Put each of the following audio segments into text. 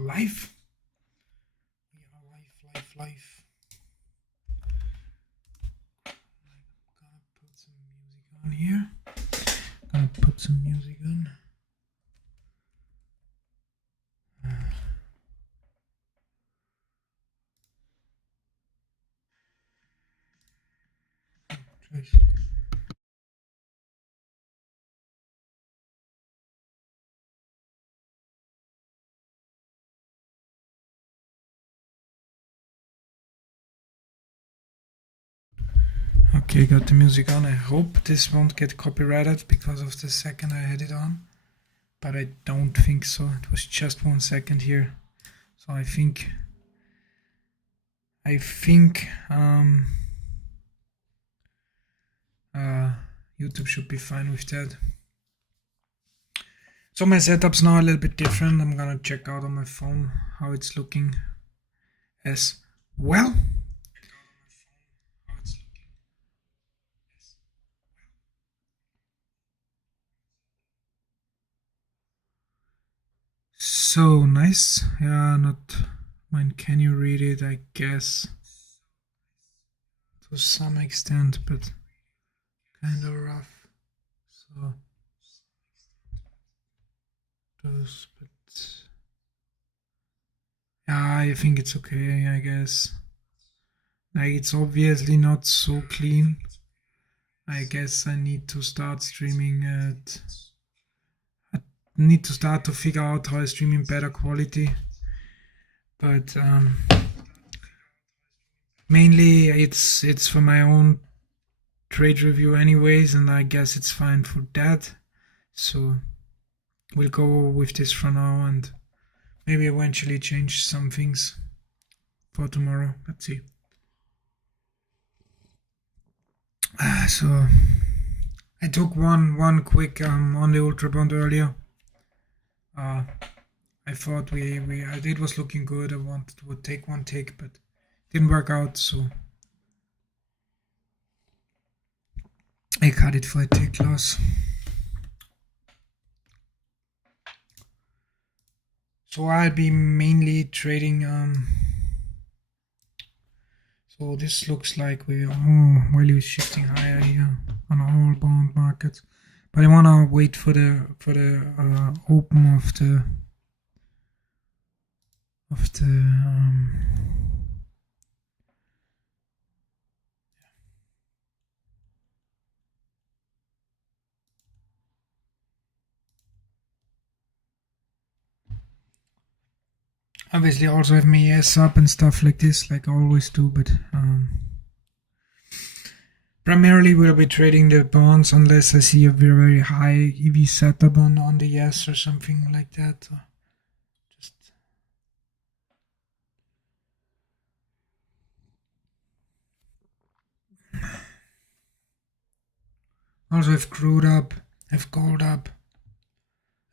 Live. We are live. I'm gonna put some music on here. Gonna put some music on. Okay, got the music on. I hope this won't get copyrighted because of the second I had it on, but I don't think so. It was just 1 second here, so I think YouTube should be fine with that. So my setup's now a little bit different. I'm gonna check out on my phone how it's looking as well. So nice. Yeah, not mine. Can you read it? I guess to some extent, but kind of rough. So those, but yeah, I think it's okay. I guess. Like it's obviously not so clean. I guess I need to start streaming at. I need to start to figure out how I stream in better quality. But mainly it's for my own trade review anyways, and I guess it's fine for that. So we'll go with this for now and maybe eventually change some things for tomorrow. Let's see. So I took one quick on the Ultra Bond earlier. I thought it was looking good. I wanted to take one tick, but didn't work out, so I cut it for a tick loss. So I'll be mainly trading. So this looks like value is shifting higher here on all bond markets, but I wanna wait for the open of the obviously also have my ES up and stuff like this, like I always do, but primarily we'll be trading the bonds unless I see a very high EV setup on the ES or something like that. So just also have crude up, have gold up,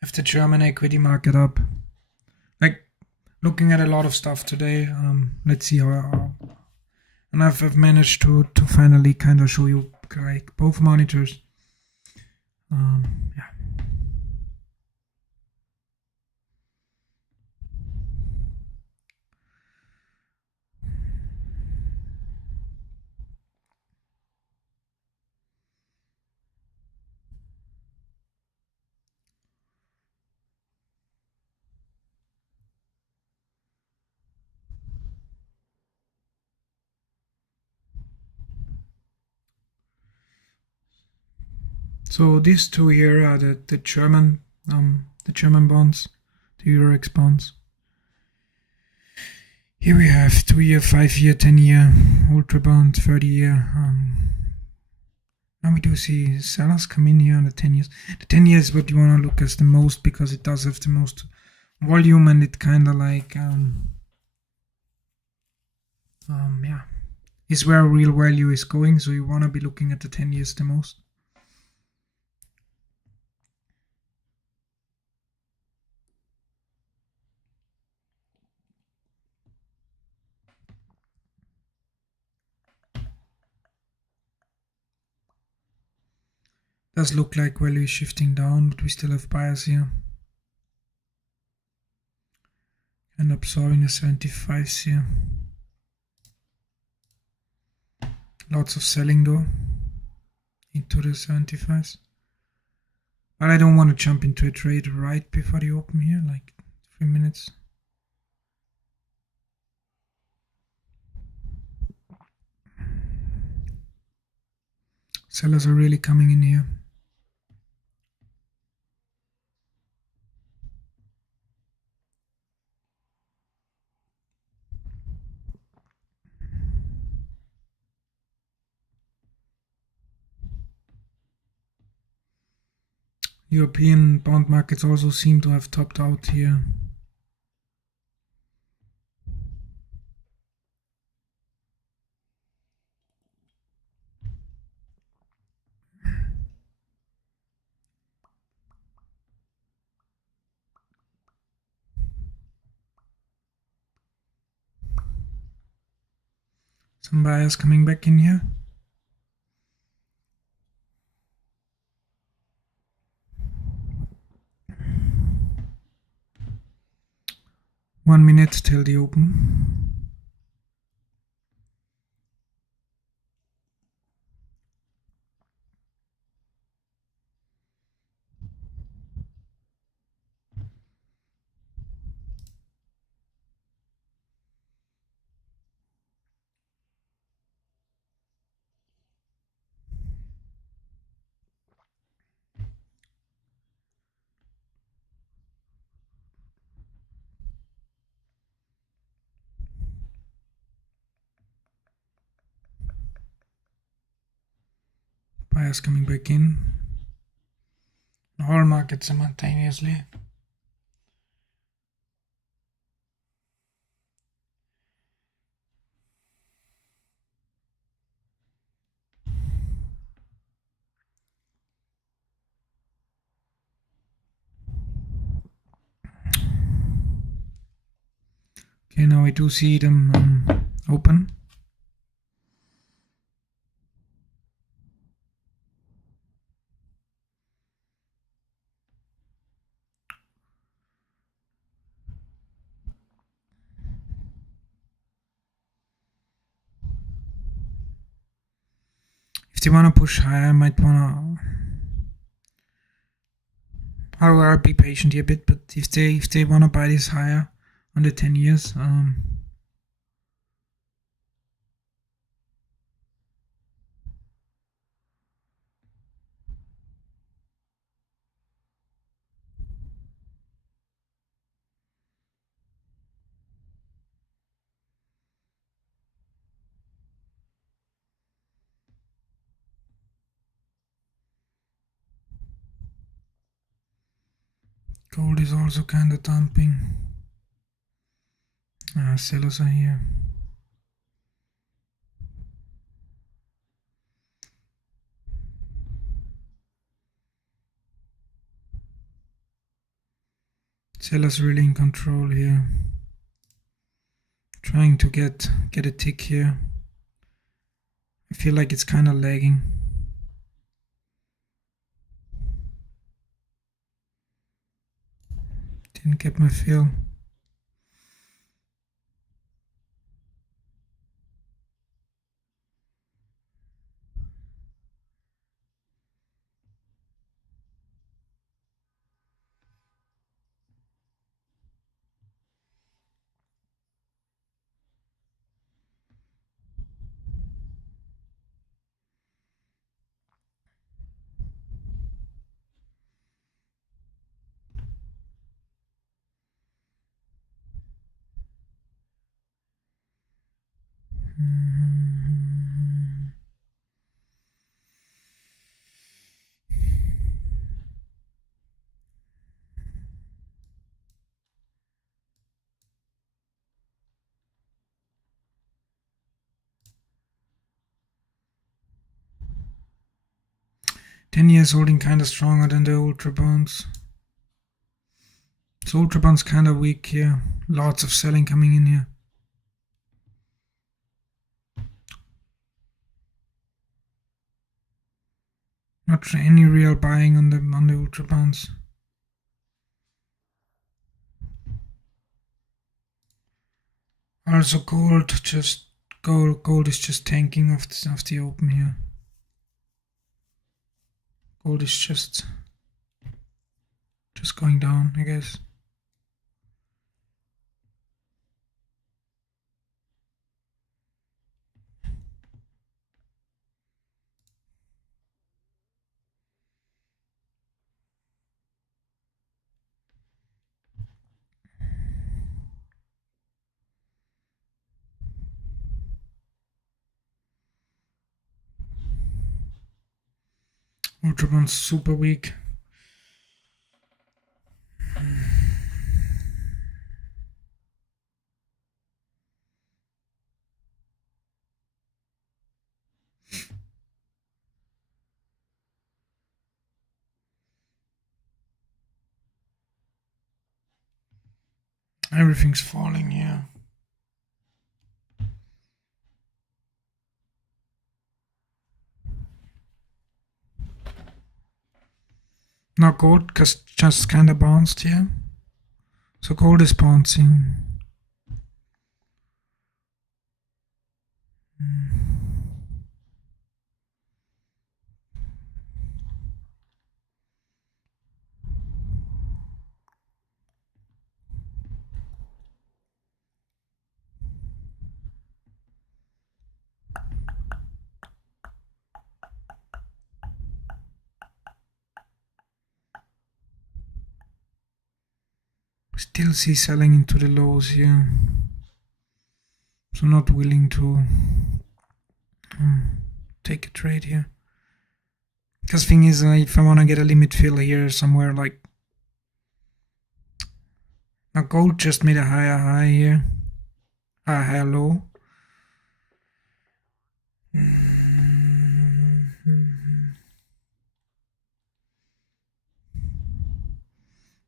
have the German equity market up. Like looking at a lot of stuff today. Let's see how and I've managed to finally kind of show you like both monitors. Yeah. So these two here are the German bonds, the Eurex bonds. Here we have 2-year, 5-year, 10-year, Ultra bond, 30-year. Now we do see sellers come in here on the 10 years. The 10 years is what you want to look as the most because it does have the most volume and it kind of like yeah, is where real value is going. So you want to be looking at the 10 years the most. Does look like value is shifting down, but we still have buyers here. and absorbing the 75s here. Lots of selling though into the 75s. But I don't want to jump into a trade right before the open here, like 3 minutes. Sellers are really coming in here. European bond markets also seem to have topped out here. Some buyers coming back in here. One minute till the open. Buyers coming back in all markets simultaneously. Okay, now we do see them open. If they want to push higher, I might want to. I'll be patient here a bit, but if they want to buy this higher on the 10 years, gold is also kind of dumping. Sellers are here. Sellers really in control here. Trying to get a tick here. I feel like it's kind of lagging. Didn't get my fill. Mm-hmm. 10 years holding kind of stronger than the ultra bonds. So ultra bonds kind of weak here. Lots of selling coming in here. Not any real buying on the ultra bonds. Also gold is just tanking off the open here. Gold is just going down, I guess. Ultrabond's super weak. Everything's falling here. Now gold just kind of bounced here. So gold is bouncing. Still see selling into the lows here. So not willing to take a trade here. Because thing is, if I want to get a limit fill here somewhere like... Now gold just made a higher high here. A higher low.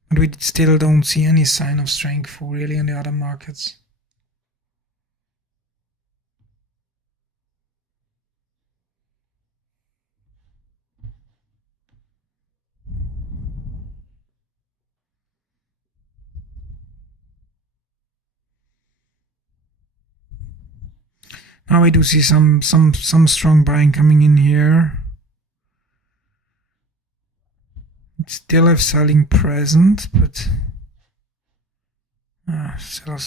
But we still don't see any sign of strength really in the other markets. Now we do see some strong buying coming in here. Still have selling present, but sellers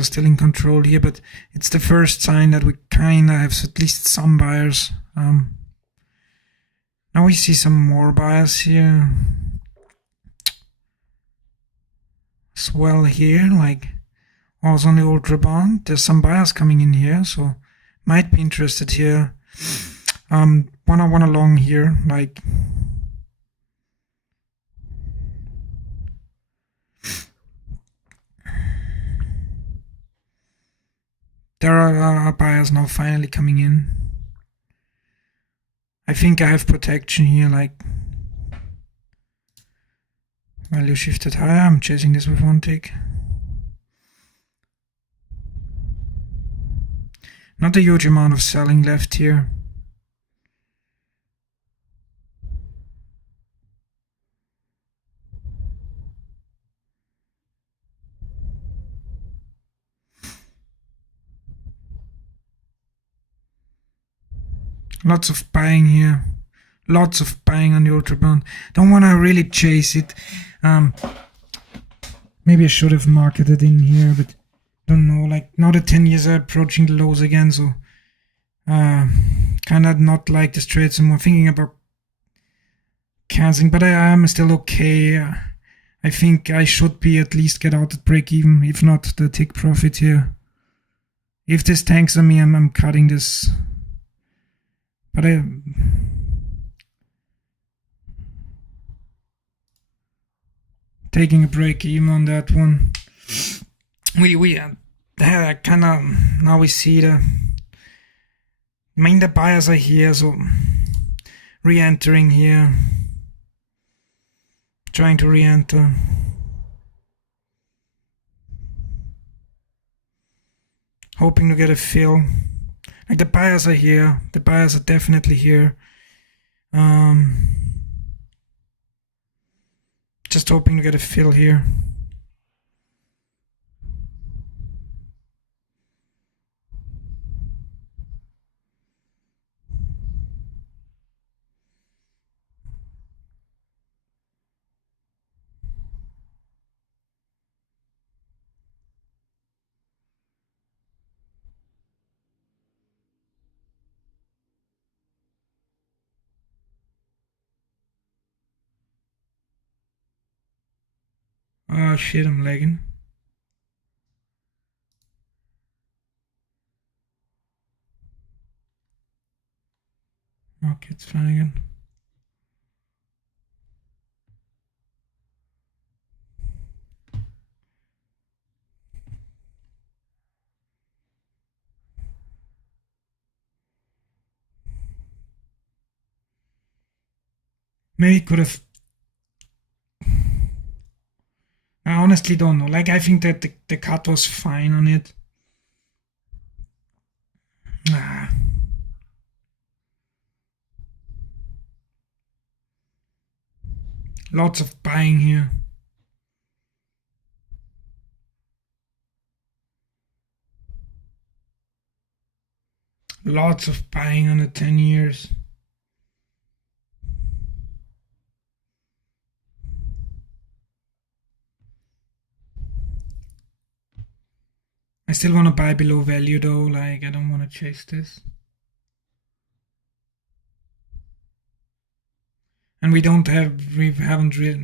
are still in control here, but it's the first sign that we kinda have at least some buyers. Now we see some more buyers here as well here, like also on the ultra bond. There's some buyers coming in here, so might be interested here. One along here, like there are buyers now finally coming in. I think I have protection here, like value shifted higher. I'm chasing this with one tick. Not a huge amount of selling left here. Lots of buying here. Lots of buying on the ultra bond. Don't want to really chase it. Maybe I should have marketed in here, but don't know. Like now the 10 years are approaching the lows again, so kind of not like this trade. So I'm thinking about canceling, but I am still okay. I think I should be at least get out at break even, if not the take profit here. If this tanks on me, I'm cutting this. But taking a break even on that one. We kind of now we see the buyers are here, so re-entering here, trying to re-enter. Hoping to get a fill. Like the buyers are here. The buyers are definitely here. Just hoping to get a fill here. Oh shit, I'm lagging. Okay, it's fine again. Maybe could have. I honestly don't know. Like, I think that the cut was fine on it. Ah. Lots of buying here. Lots of buying on the 10 years. I still want to buy below value though. Like, I don't want to chase this. And we haven't really.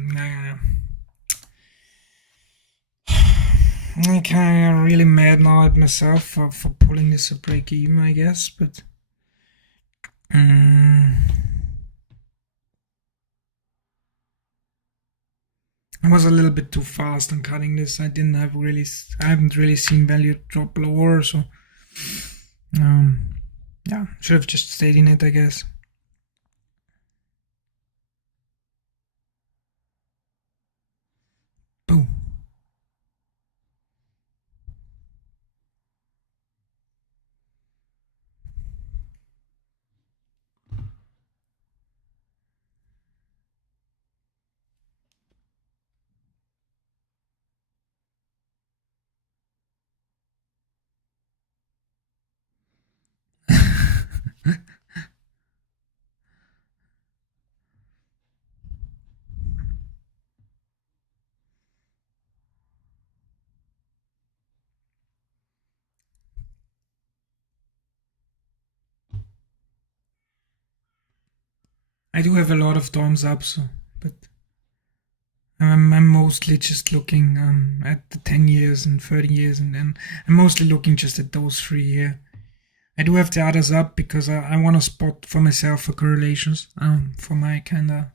I'm kind of really mad now at myself for pulling this a break even, I guess, but. I was a little bit too fast on cutting this. I haven't really seen value drop lower, so yeah, should have just stayed in it, I guess. Boom. I do have a lot of thumbs up, so, but I'm mostly just looking at the 10 years and 30 years, and then I'm mostly looking just at those three here. I do have the others up because I want to spot for myself for correlations for my kind of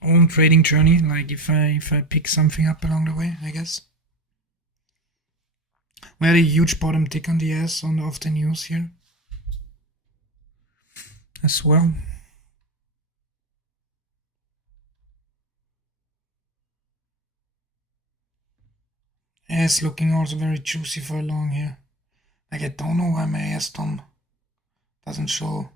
own trading journey. Like if I pick something up along the way, I guess. We had a huge bottom tick on the S of the news here as well. S looking also very juicy for a long here. Like, I don't know why my S thumb doesn't show.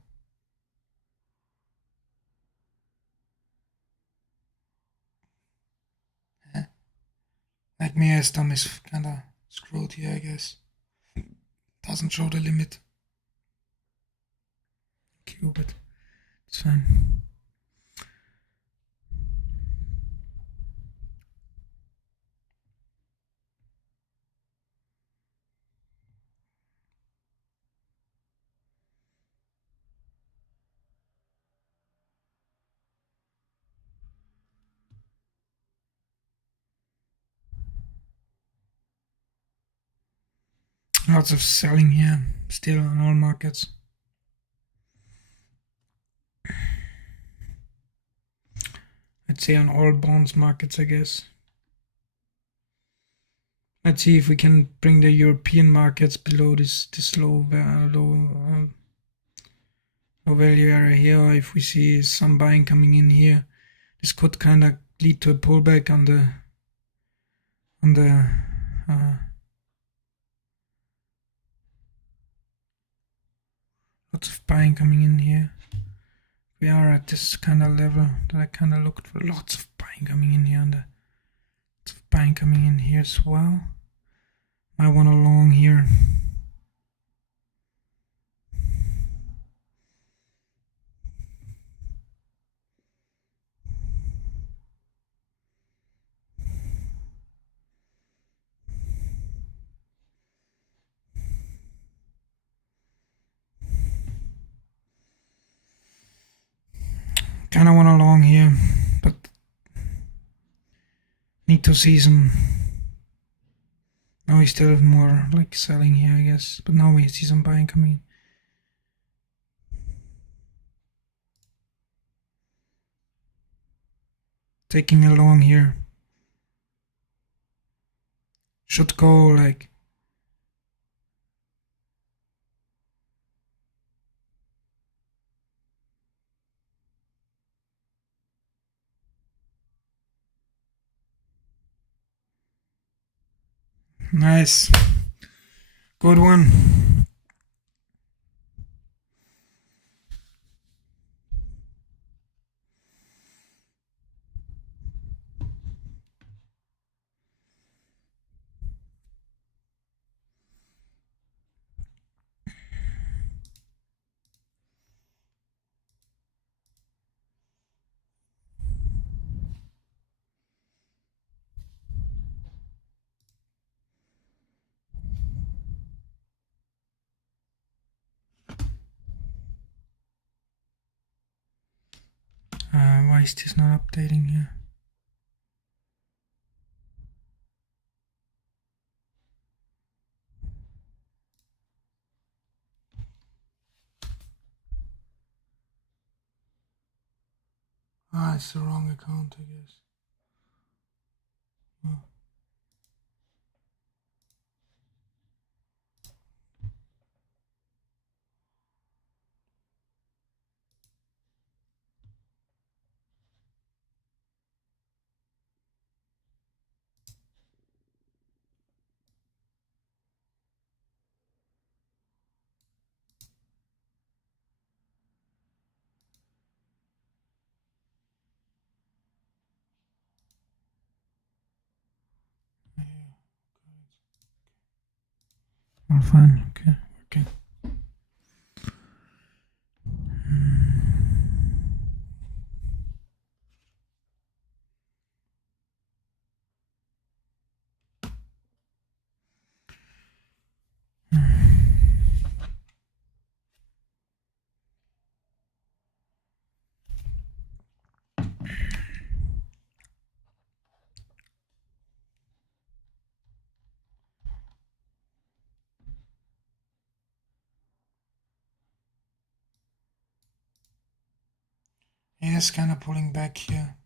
Like, my S thumb is kinda screwed here, I guess. Doesn't show the limit. Q, but it's fine. Lots of selling here, still on all markets. I'd say on all bonds markets, I guess. Let's see if we can bring the European markets below this low value area here, or if we see some buying coming in here. This could kind of lead to a pullback on the lots of buying coming in here. We are at this kind of level that I kind of looked for. Lots of buying coming in here, and lots of buying coming in here as well. I want a long here. Kind of want a long here, but need to see some. Now we still have more like selling here, I guess. But now we see some buying coming. Taking a long here. Should go like. Nice. Good one. Why is this not updating here? It's the wrong account, I guess. Oh. All fine, okay, okay. Yeah, it's kind of pulling back here.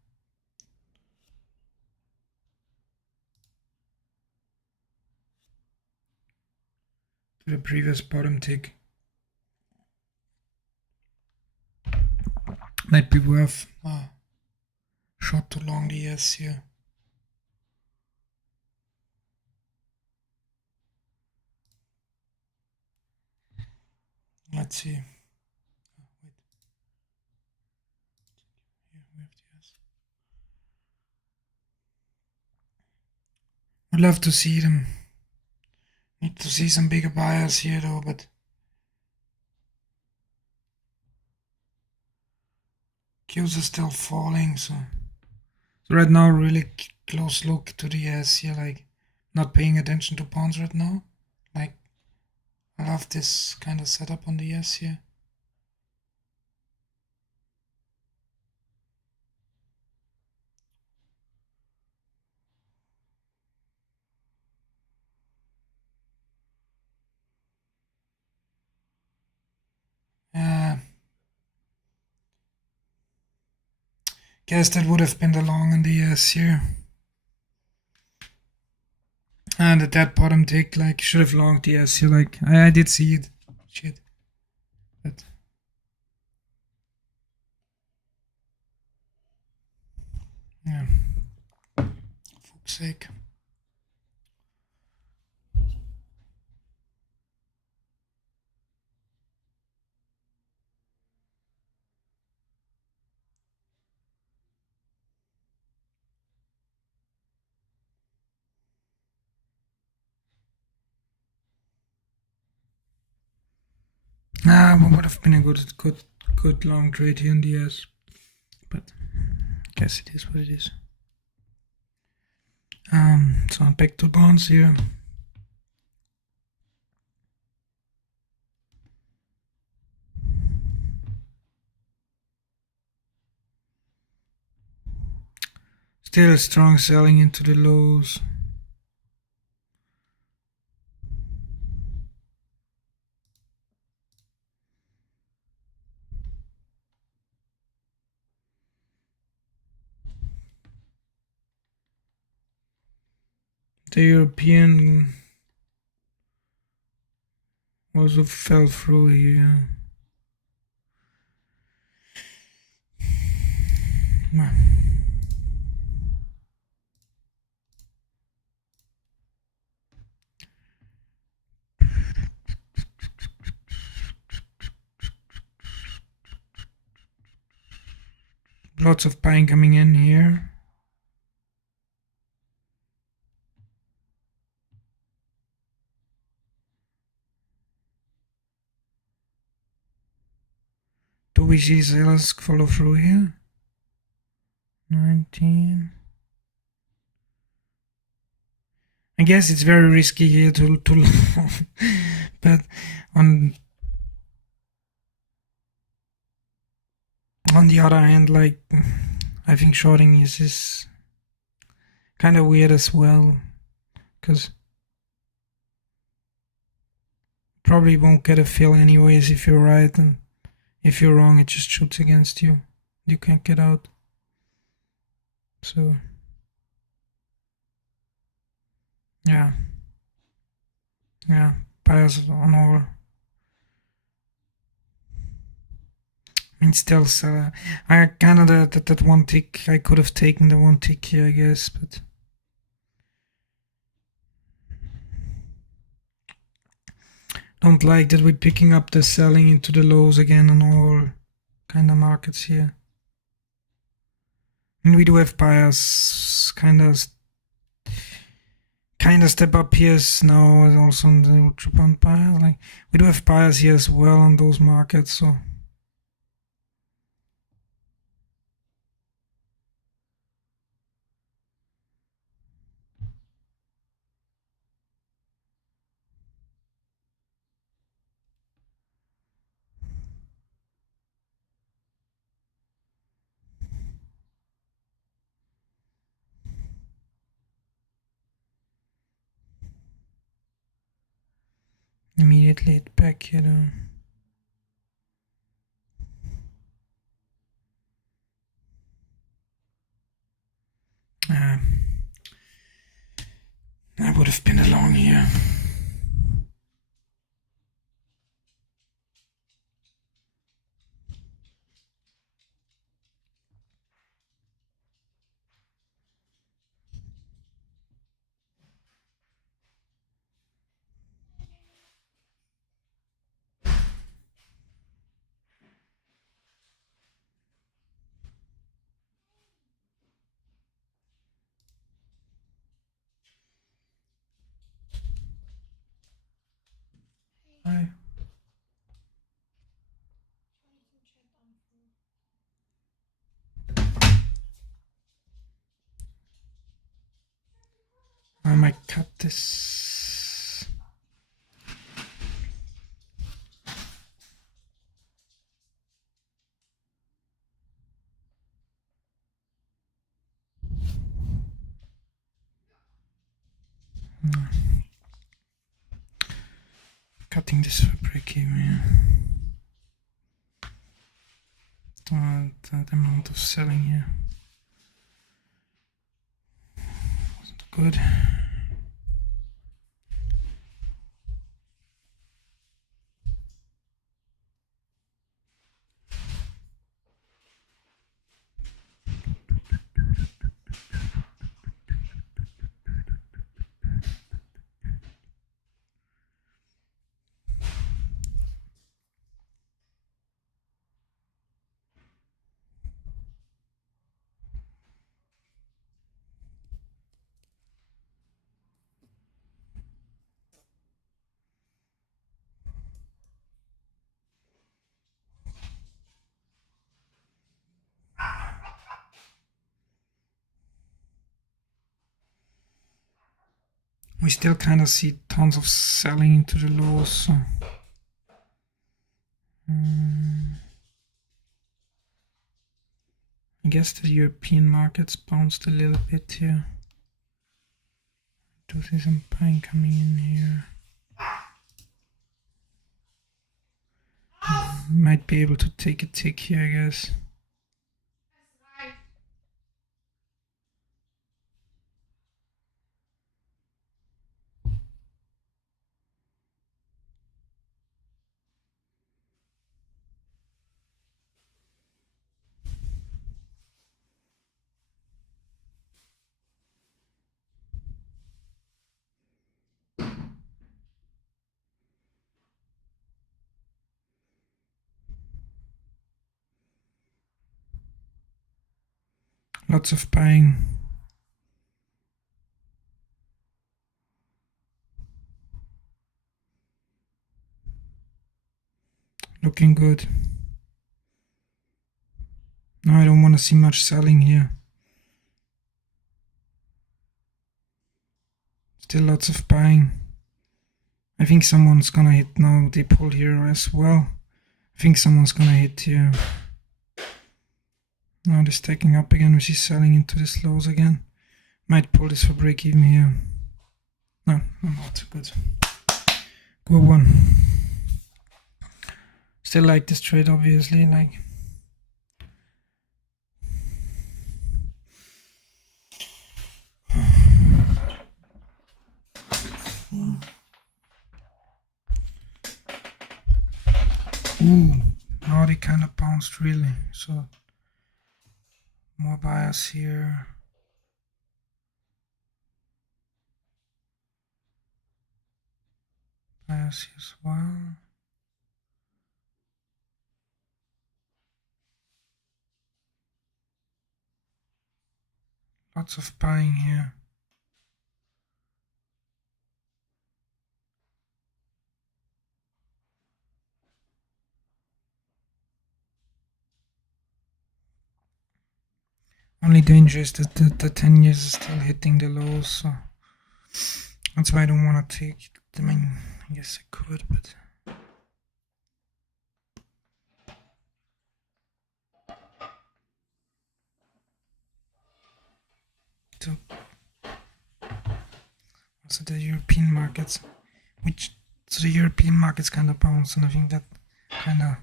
To the previous bottom tick. Might be worth short to long the ES here. Let's see. Wait. Here we have the ES. I'd love to see them. Need to see some bigger buyers here though, but Qs are still falling, so right now really close look to the ES here, like not paying attention to bonds right now. Like I love this kind of setup on the ES here. Guess that would have been the long on the ES here. And at that bottom tick, like should have longed the ES here. Like I did see it. Shit. But yeah. For fuck's sake. Would have been a good long trade here in the ES. But I guess it is what it is. So I'm back to bonds here. Still strong selling into the lows. The European also fell through here. Lots of buying coming in here. Do we see sellers follow through here? 19. I guess it's very risky here to but on the other hand, like, I think shorting is kind of weird as well, because probably won't get a fill anyways if you're right, and if you're wrong, it just shoots against you. You can't get out. So yeah, buyers on all. I mean, still, I kind of that one tick. I could have taken the one tick here, I guess, but don't like that we're picking up the selling into the lows again on all kind of markets here. And we do have buyers kind of step up here now, also on the ultra bond buyers. Like, we do have buyers here as well on those markets, so. Immediately hit back here though. I would have been along here. Hi. I might cut this. Cutting this for break even. That amount of selling here wasn't good. We still kind of see tons of selling into the lows. So. I guess the European markets bounced a little bit here. Do see some buying coming in here. Might be able to take a tick here, I guess. Lots of buying. Looking good. No, I don't want to see much selling here. Still lots of buying. I think someone's gonna hit now. They pull here as well. I think someone's gonna hit here. Now they're stacking up again, which is selling into this lows again. Might pull this for break even here. No, not good. Good one. Still like this trade, obviously. Like, ooh, now they kind of bounced really. So more buyers here. Buyers here as well. Lots of buying here. Only danger is that the 10 years is still hitting the lows, so that's why I don't want to take it. I mean, I guess I could, but so also the European markets, so the European markets kind of bounce, and I think that kind of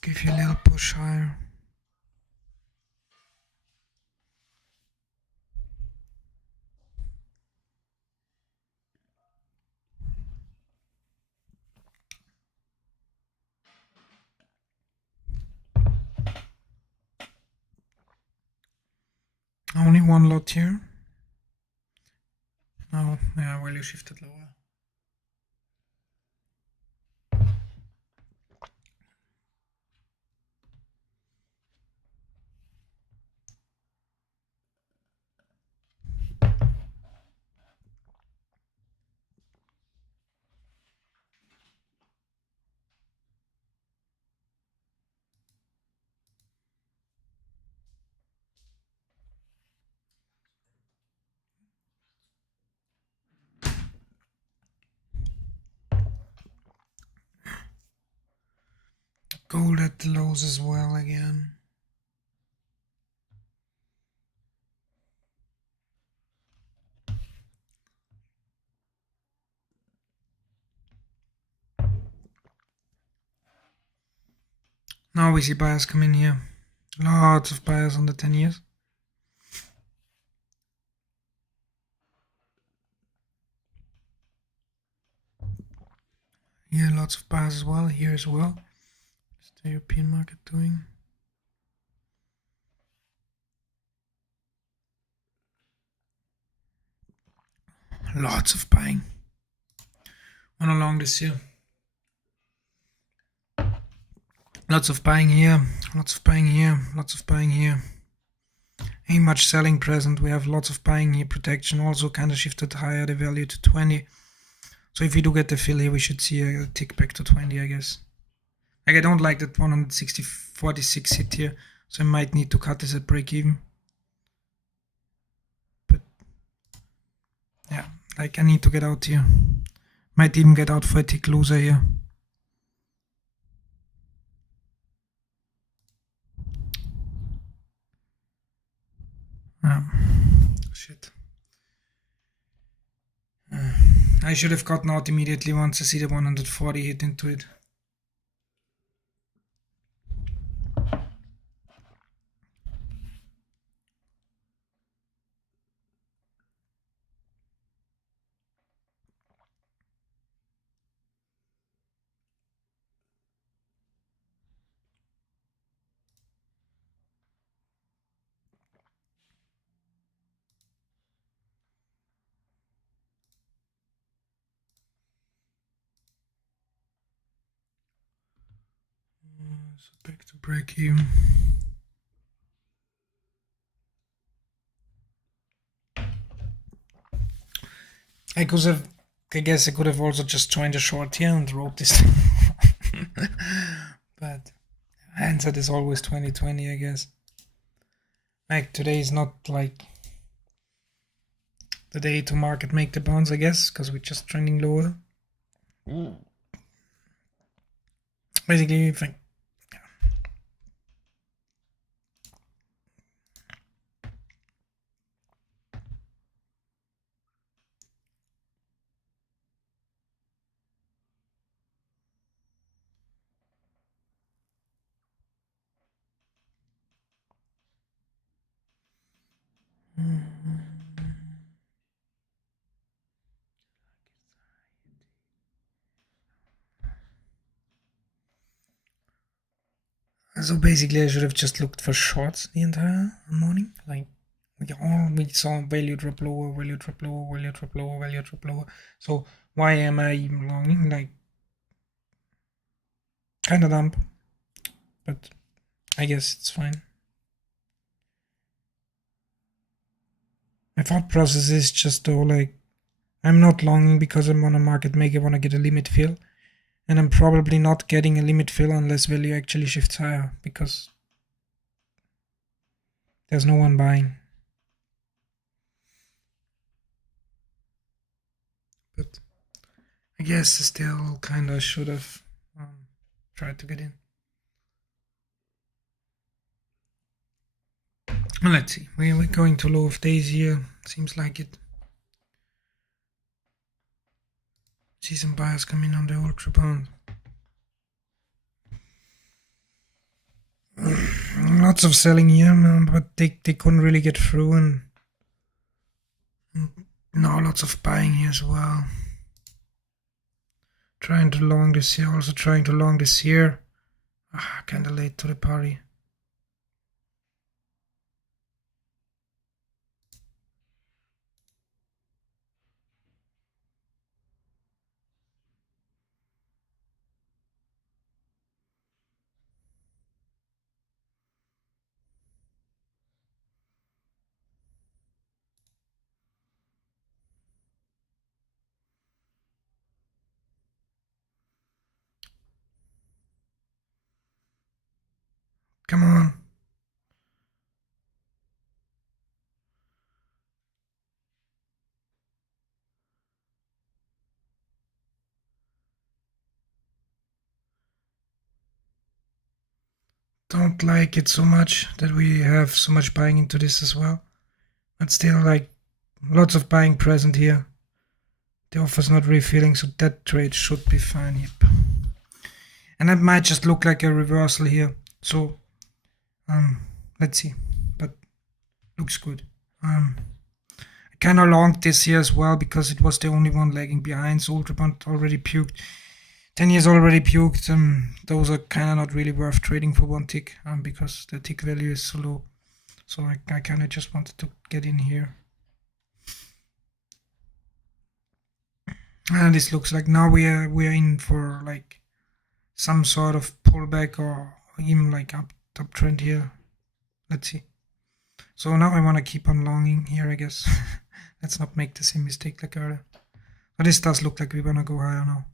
give you a little push higher. Only one lot here. Oh, yeah, well, you shifted lower. Gold at the lows as well again. Now we see buyers come in here. Lots of buyers on the 10 years. Here, lots of buyers as well. Here as well. What's the European market doing? Lots of buying. One along this here. Lots of buying here. Lots of buying here. Lots of buying here. Ain't much selling present. We have lots of buying here. Protection also kind of shifted higher the value to 20. So if we do get the fill here, we should see a tick back to 20, I guess. Like, I don't like that 146 hit here, so I might need to cut this at break even. But yeah, like, I need to get out here. Might even get out for a tick loser here. Shit. I should have gotten out immediately once I see the 140 hit into it. So back to break even. I guess I could have also just joined a short here and wrote this. But hindsight is always 2020, I guess. Like today is not like the day to market make the bounce, I guess, because we're just trending lower. Basically, if I, so basically I should have just looked for shorts the entire morning. Like we saw value drop lower, value drop lower, value drop lower, value drop lower. So why am I even longing? Like kind of dumb, but I guess it's fine. My thought process is just though, like, I'm not longing because I'm on a market maker, I want to get a limit fill. And I'm probably not getting a limit fill unless value actually shifts higher, because there's no one buying. But I guess I still kind of should have tried to get in. Well, let's see. We're going to low of days here. Seems like it. See some buyers coming on the ultra bond. Lots of selling here, but they couldn't really get through, and now lots of buying here as well. Trying to long this here, also trying to long this here. Kinda late to the party. Come on. Don't like it so much that we have so much buying into this as well. But still, like, lots of buying present here. The offer's not refilling, so that trade should be fine. Yep. And that might just look like a reversal here. So, let's see. But looks good. I kind of longed this here as well because it was the only one lagging behind. So Ultrabond already puked. 10 years already puked. Those are kind of not really worth trading for one tick because the tick value is so low. So I kind of just wanted to get in here. And this looks like now we are in for like some sort of pullback or even like uptrend here. Let's see. So now I want to keep on longing here, I guess. Let's not make the same mistake like earlier. But this does look like we want to go higher now.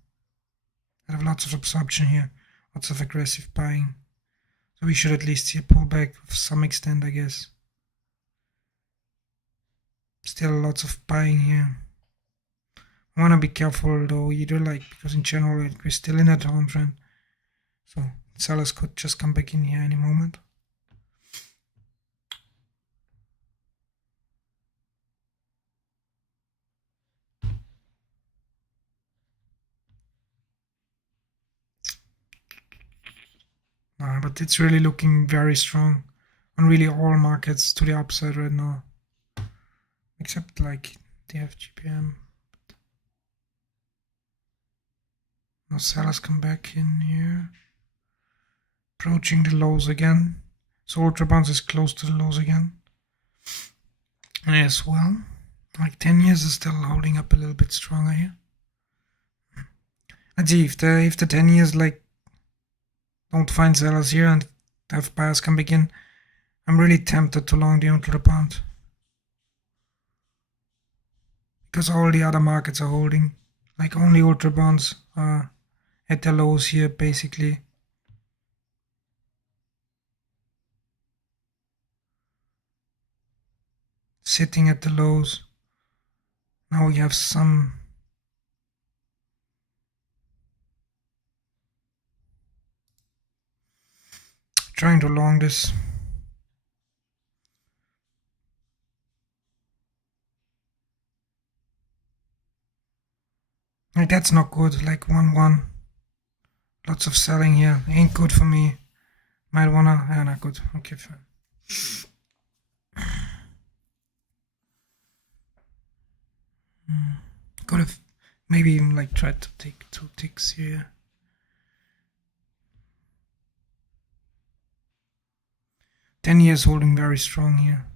I have lots of absorption here, lots of aggressive buying. So we should at least see a pullback of some extent, I guess. Still lots of buying here. I want to be careful though, either, like, because in general we're still in a downtrend. So sellers could just come back in here any moment. But it's really looking very strong on really all markets to the upside right now, except like the FGPM. Now sellers come back in here, approaching the lows again. So Ultra Bonds is close to the lows again as well. Like 10 years is still holding up a little bit stronger here. Let's see if the 10 years like don't find sellers here and have buyers come back in. I'm really tempted to long the Ultra Bond because all the other markets are holding. Like only Ultra Bonds are at the lows here basically. Sitting at the lows. Now we have some trying to long this. Like that's not good. Like 1-1. Lots of selling here. Ain't good for me. Might wanna. Yeah, not good. Okay, fine. Could have maybe even like tried to take 2 ticks here. 10 years holding very strong here.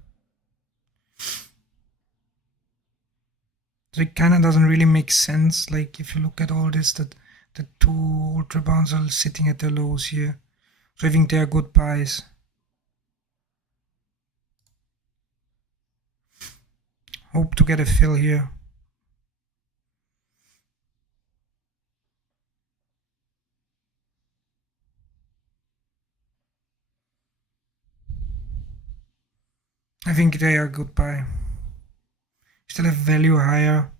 So it kind of doesn't really make sense. Like if you look at all this, that the 2 Ultra Bonds are sitting at their lows here. So I think they are good buys. Hope to get a fill here. I think they are good buy. Still have value higher.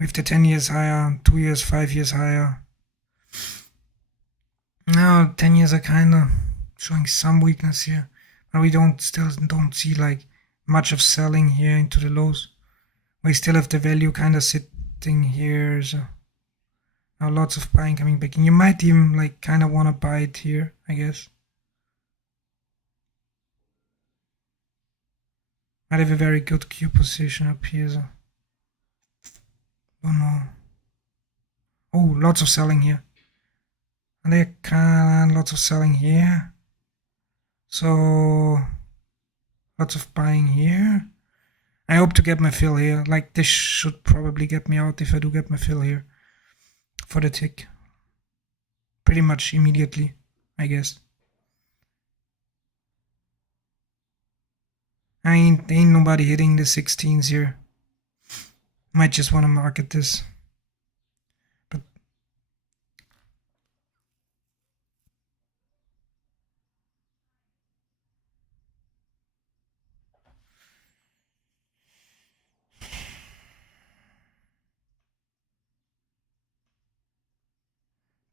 With the 10 years higher, 2 years, 5 years higher. Now 10 years are kinda showing some weakness here. But we still don't see like much of selling here into the lows. We still have the value kinda sitting here. So now lots of buying coming back. And you might even like kinda wanna buy it here, I guess. Might have a very good Q position up here, so don't know. Oh, lots of selling here. And there lots of selling here. So lots of buying here. I hope to get my fill here. Like this should probably get me out if I do get my fill here for the tick. Pretty much immediately, I guess. Ain't nobody hitting the 16s here. Might just want to market this. But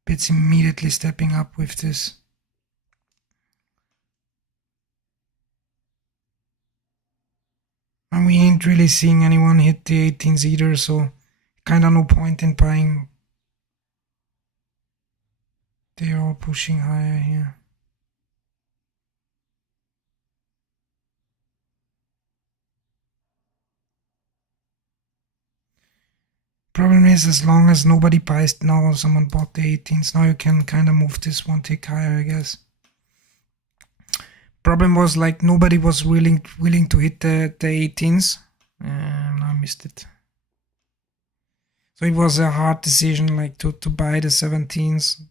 it's immediately stepping up with this. And we ain't really seeing anyone hit the 18s either, so kinda no point in buying. They're all pushing higher here. Problem is, as long as nobody buys now, someone bought the 18s, now you can kinda move this 1 tick higher, I guess. Problem was like nobody was willing to hit the 18s, and I missed it. So it was a hard decision, like to buy the 17s.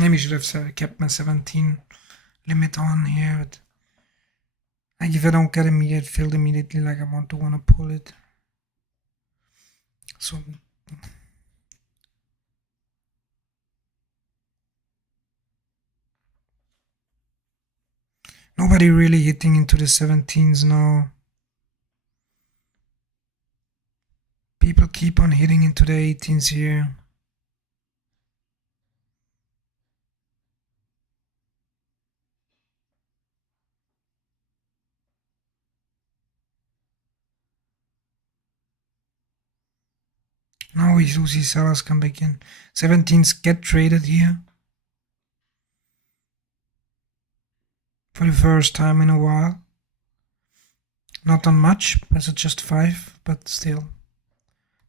Maybe I should have kept my 17 limit on here. But like if I don't get immediate filled immediately, like I want to pull it. So Nobody really hitting into the 17s now. People keep on hitting into the 18s here. Now we do see sellers come back in. 17s get traded here. For the first time in a while. Not on much, as it's just 5, but still.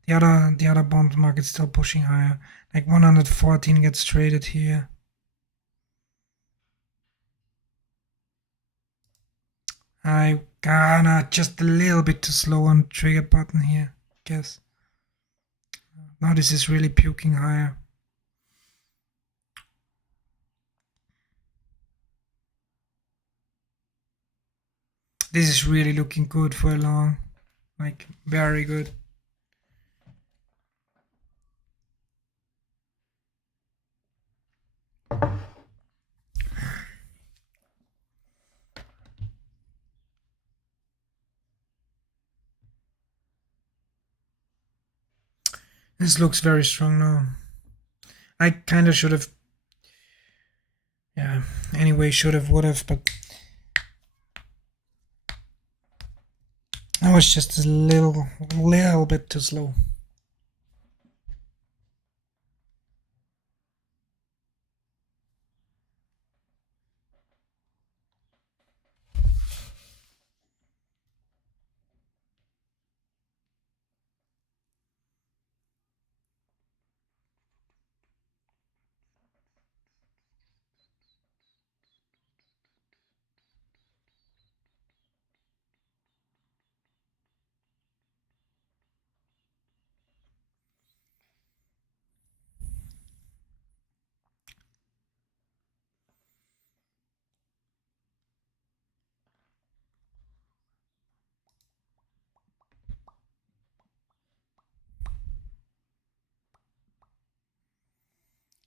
The other bond market's still pushing higher. Like 114 gets traded here. I kinda just a little bit too slow on the trigger button here, I guess. Now this is really puking higher. This is really looking good for a long, like very good. This looks very strong now. I kind of should have, yeah, anyway, should have, would have, but I was just a little bit too slow.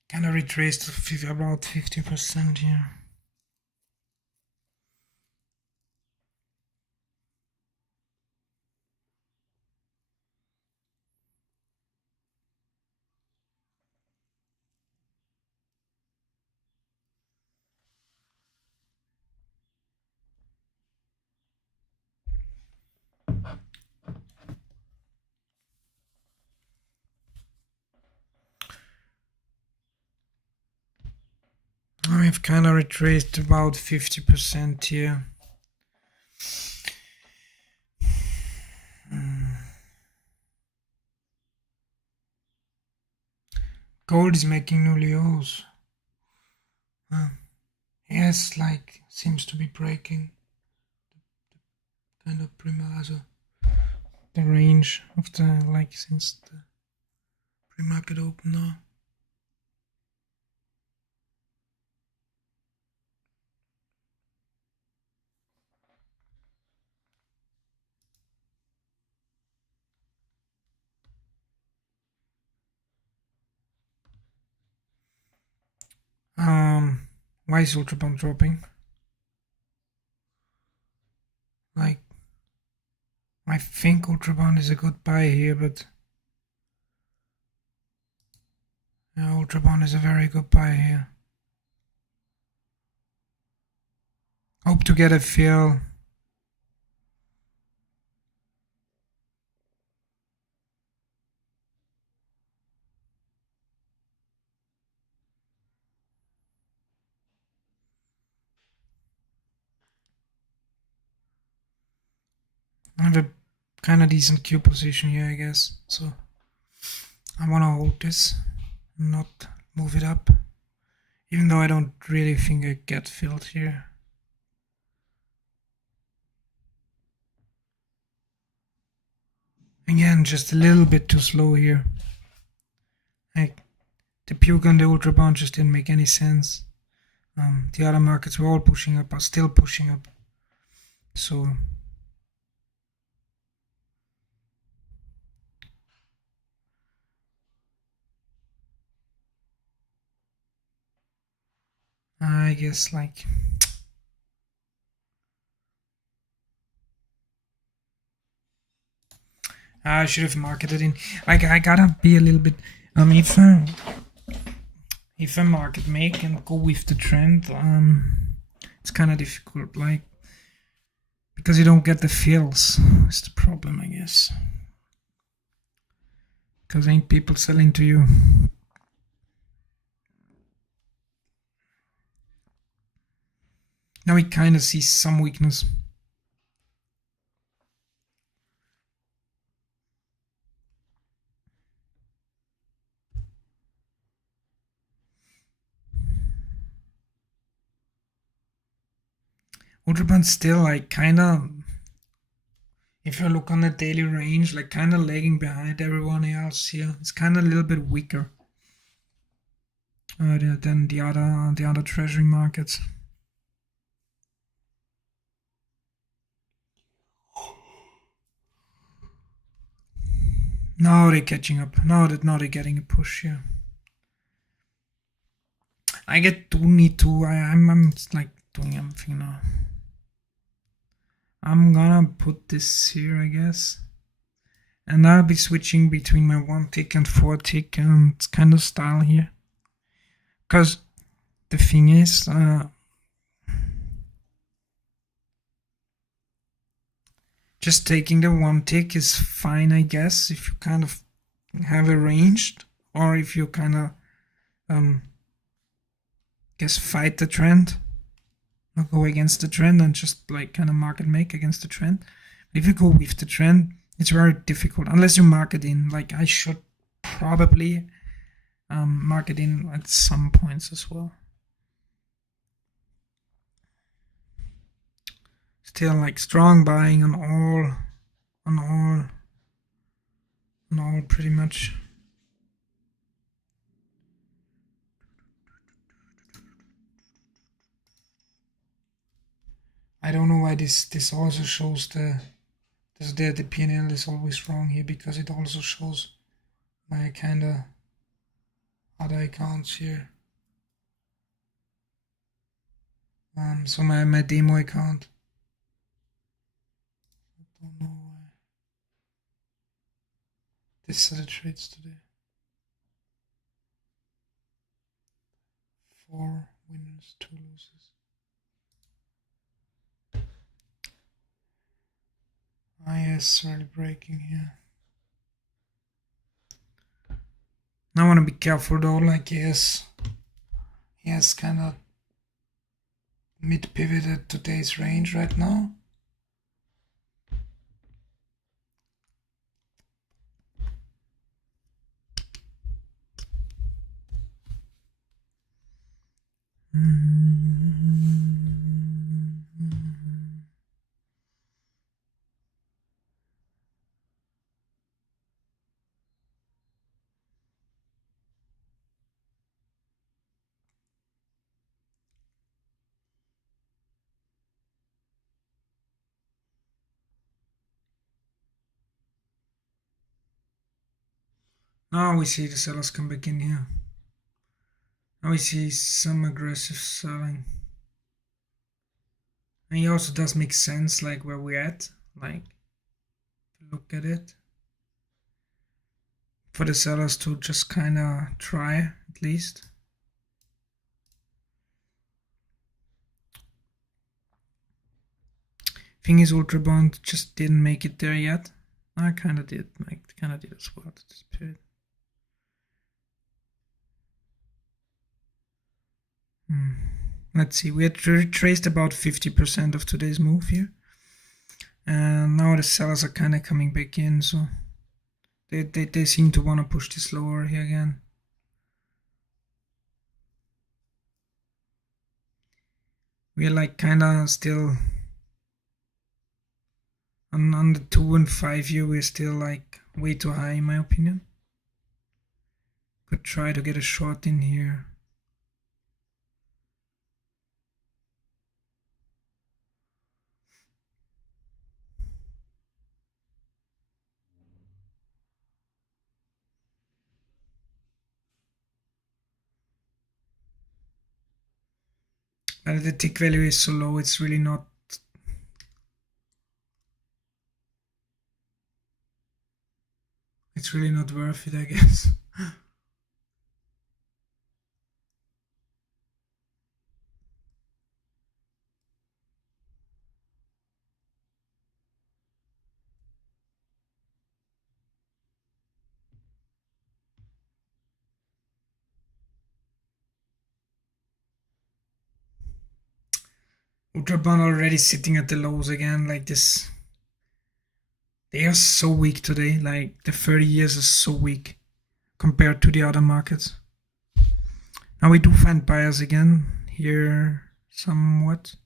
Kind of retraced about 50% here. I've kind of retraced about 50% here. Gold is making new lows. Yes, like seems to be breaking kind of also the range of the like since the pre-market open now. Why is Ultra Bond dropping? Like, I think Ultra Bond is a good buy here, but yeah, Ultra Bond is a very good buy here. Hope to get a fill. I have a kind of decent Q position here, I guess. So I want to hold this, not move it up. Even though I don't really think I get filled here. Again, just a little bit too slow here. Like, the puke on the Ultra Bond just didn't make any sense. The other markets were all pushing up, are still pushing up. So I guess like I should have marketed in. I gotta be a little bit. If I market make and go with the trend, it's kind of difficult. Like, because you don't get the fills. Is the problem, I guess. Because ain't people selling to you. Now we kind of see some weakness. Ultraband's still like kind of, if you look on the daily range, like kind of lagging behind everyone else here. It's kind of a little bit weaker than the other treasury markets. Now they're catching up. Now they're getting a push here. I do need to. I'm like doing everything now. I'm gonna put this here, I guess, and I'll be switching between my 1 tick and 4 tick it's kind of style here. Because the thing is, just taking the 1 tick is fine, I guess, if you kind of have arranged, or if you kind of guess fight the trend, or go against the trend and just like kind of market make against the trend. But if you go with the trend, it's very difficult unless you market in. Like, I should probably market in at some points as well. Still like strong buying on all pretty much. I don't know why this also shows the PNL is always wrong here, because it also shows my kind of other accounts here. So my demo account. I don't know why. These are the trades today. 4 winners, 2 losers. Yes, really breaking here. Now I want to be careful though, like he has kind of mid pivoted today's range right now. Now we see the sellers come back in here. Now we see some aggressive selling. And it also does make sense, like where we're at. Like, look at it. For the sellers to just kind of try, at least. Thing is, Ultra Bond just didn't make it there yet. I kind of did, as well at this period. Let's see, we had retraced about 50% of today's move here. And now the sellers are kind of coming back in, so they seem to want to push this lower here again. We're like kind of still on the 2 and 5 year, we're still like way too high in my opinion. Could try to get a short in here. But the tick value is so low, it's really not. It's really not worth it, I guess. Ultra bond already sitting at the lows again, like this. They are so weak today, like the 30 years is so weak compared to the other markets. Now we do find buyers again here somewhat.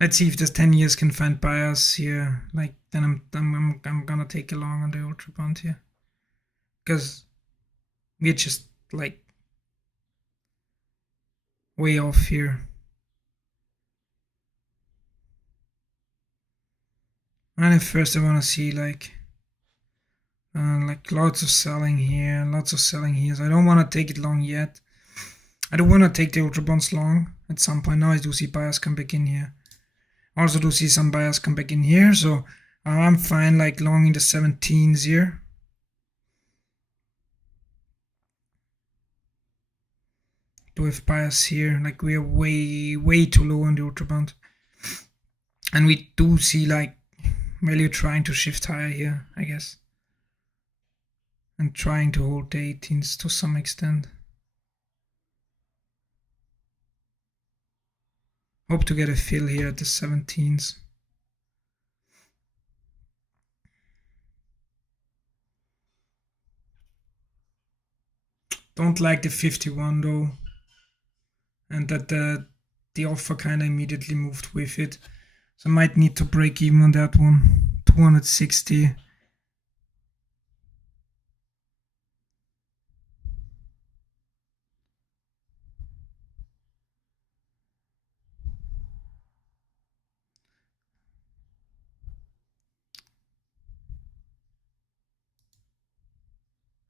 Let's see if this 10 years can find buyers here. Like then I'm gonna take a long on the ultra bond here, because we're just like way off here. And at first I want to see like lots of selling here, lots of selling here. So I don't want to take it long yet. I don't want to take the ultra bonds long at some point. Now I do see buyers come back in here. Also do see some buyers come back in here. So I'm fine like long in the 17s here. Do have buyers here. Like we are way too low on the ultra bond. And we do see like value trying to shift higher here, I guess. And trying to hold the 18s to some extent. Hope to get a fill here at the 17s. Don't like the 51 though. And that the offer kind of immediately moved with it. So I might need to break even on that one. 260.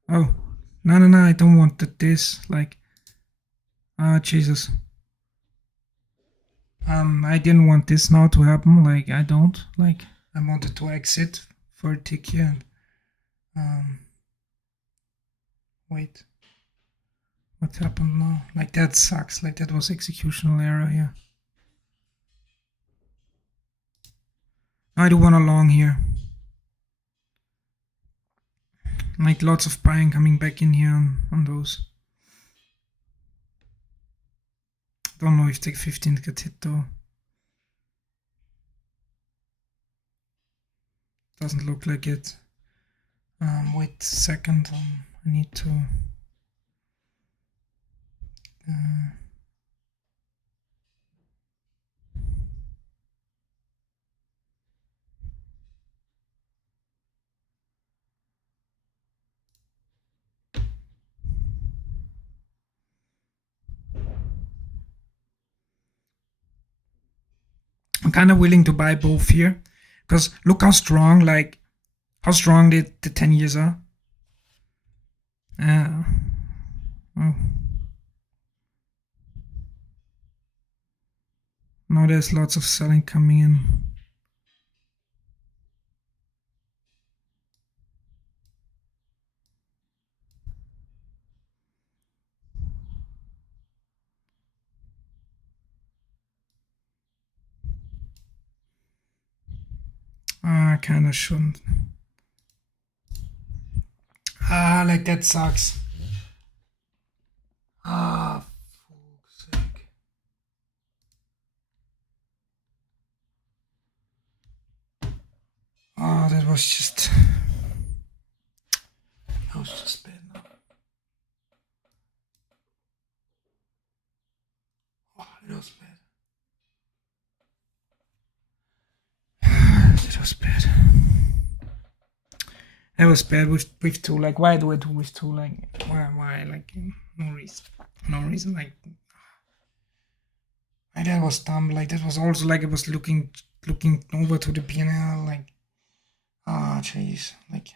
Oh, no, I don't want this. Like, Jesus. I didn't want this now to happen. Like, I don't. Like, I wanted to exit for a tick here. And, wait. What happened now? Like, that sucks. Like, that was executional error here. I do want a long here. Like, lots of buying coming back in here on those. Don't know if the 15th get hit though. Doesn't look like it. Wait a second. I need to. I'm kind of willing to buy both here, because look how strong, like how strong the 10 years are. Oh. Now there's lots of selling coming in. I kind of shouldn't. Like that sucks. For fuck's sake. That was just bad now. It was bad. It was bad. That was bad with two. Like, why do I do with two? Like, why? Like, no reason. Like, that was dumb. Like, that was also like I was looking over to the P&L. Like, jeez. Like,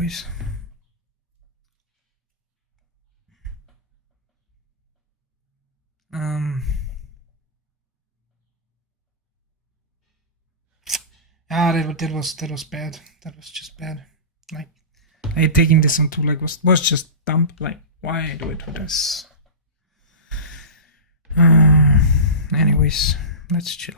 anyways. That was bad. That was just bad. Like, I taking this on too, like, was just dumb. Like, why do I do this? Anyways, let's chill.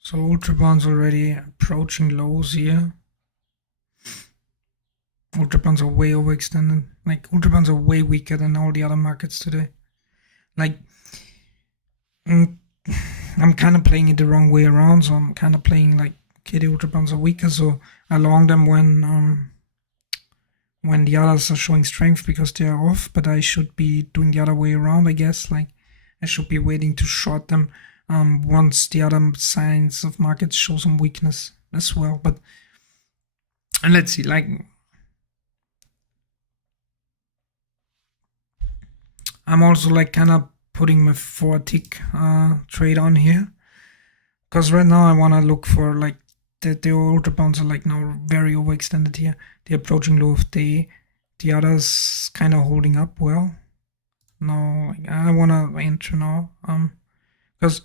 So ultra bonds already approaching lows here. Ultra bonds are way overextended. Like, ultra bonds are way weaker than all the other markets today. Like, I'm kind of playing it the wrong way around. So I'm kind of playing like, okay, the ultra bonds are weaker, so I long them when the others are showing strength because they are off. But I should be doing the other way around, I guess. Like, I should be waiting to short them once the other signs of markets show some weakness as well. But and let's see, like, I'm also like kind of putting my 4-tick trade on here, because right now I want to look for like the ultra bonds are like now very overextended here. They're approaching low of day. The others kind of holding up well. Now, like, I want to enter now, because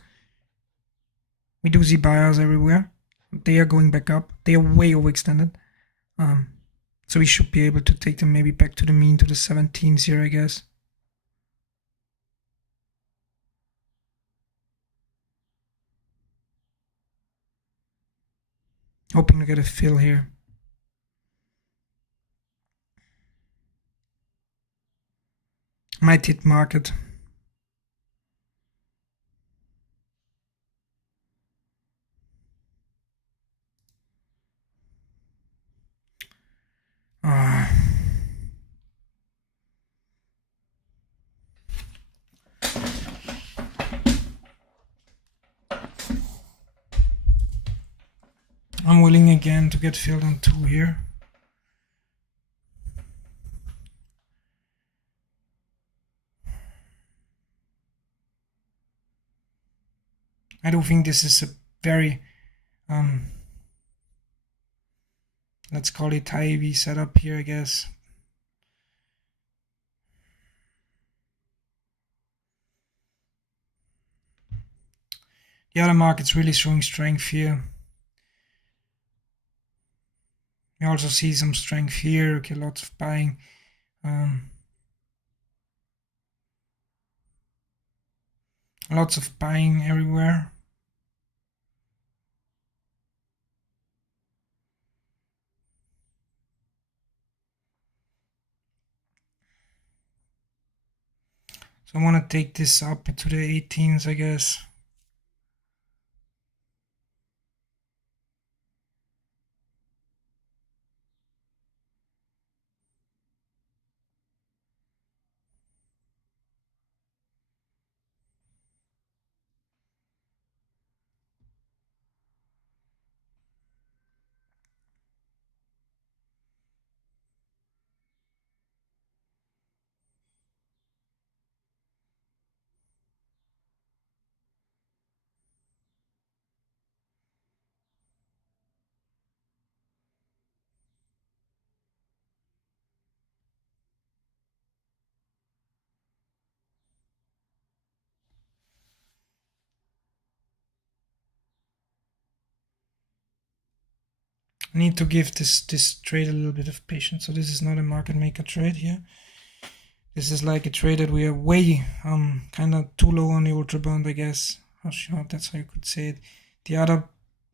we do see buyers everywhere. They are going back up. They are way overextended. So we should be able to take them maybe back to the mean, to the 17s here, I guess. Hoping to get a fill here. Might hit market. I'm willing again to get filled on 2 here. I do think this is a very, let's call it high EV setup here, I guess. The other market's really showing strength here. We also see some strength here. Okay, lots of buying. Lots of buying everywhere. So I want to take this up to the 18s, I guess. I need to give this trade a little bit of patience. So this is not a market maker trade here. This is like a trade that we are way kind of too low on the ultra bond, I guess. That's how you could say it. The other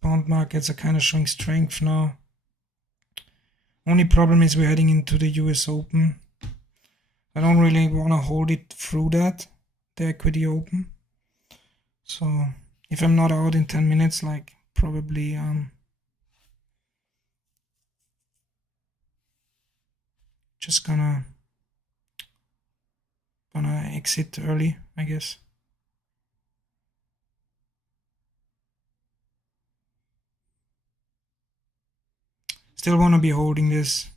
bond markets are kind of showing strength now. Only problem is we're heading into the US Open. I don't really want to hold it through that, the equity open. So if I'm not out in 10 minutes, like, probably just gonna Gonna exit early, I guess. Still want to be holding this.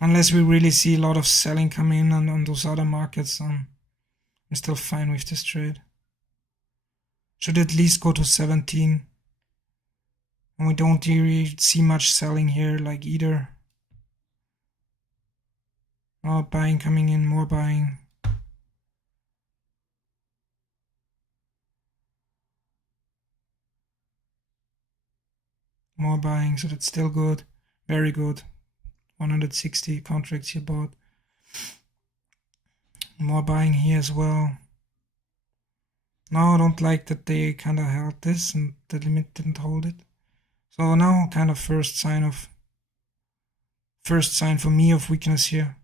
Unless we really see a lot of selling come in on those other markets, I'm still fine with this trade. Should at least go to 17. And we don't really see much selling here, like either. Oh, buying coming in, more buying. More buying, so that's still good. Very good. 160 contracts you bought. More buying here as well. No, I don't like that they kind of held this and the limit didn't hold it. So now kind of first sign for me of weakness here.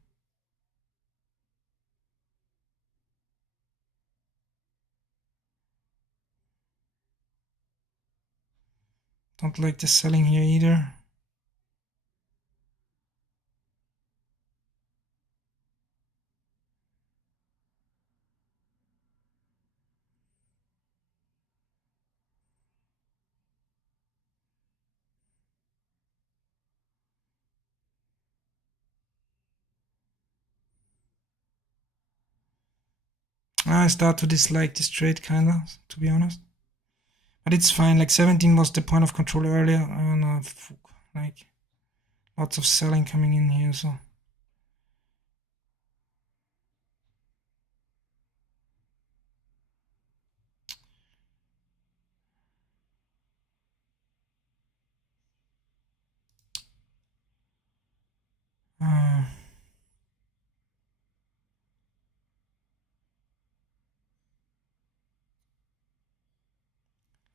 Don't like the selling here either. I start to dislike this trade kinda, to be honest. But it's fine, like 17 was the point of control earlier. I don't know, like lots of selling coming in here, so.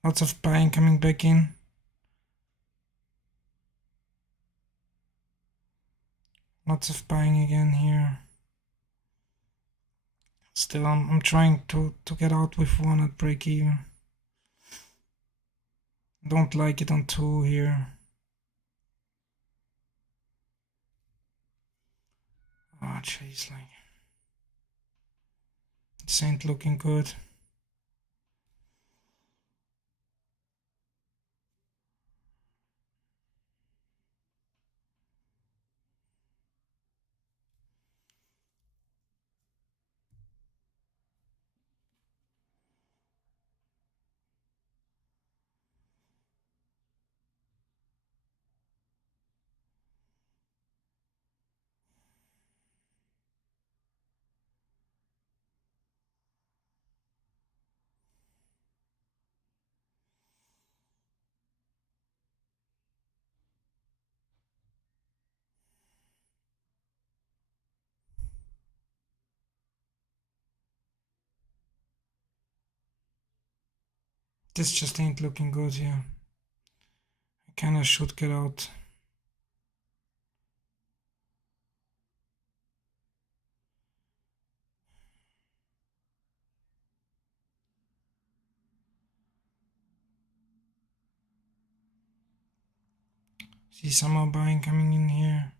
Lots of buying coming back in. Lots of buying again here. Still, I'm trying to get out with one at break even. Don't like it on 2 here. Oh, jeez, like. This ain't looking good. This just ain't looking good here. I kinda should get out. See some more buying coming in here.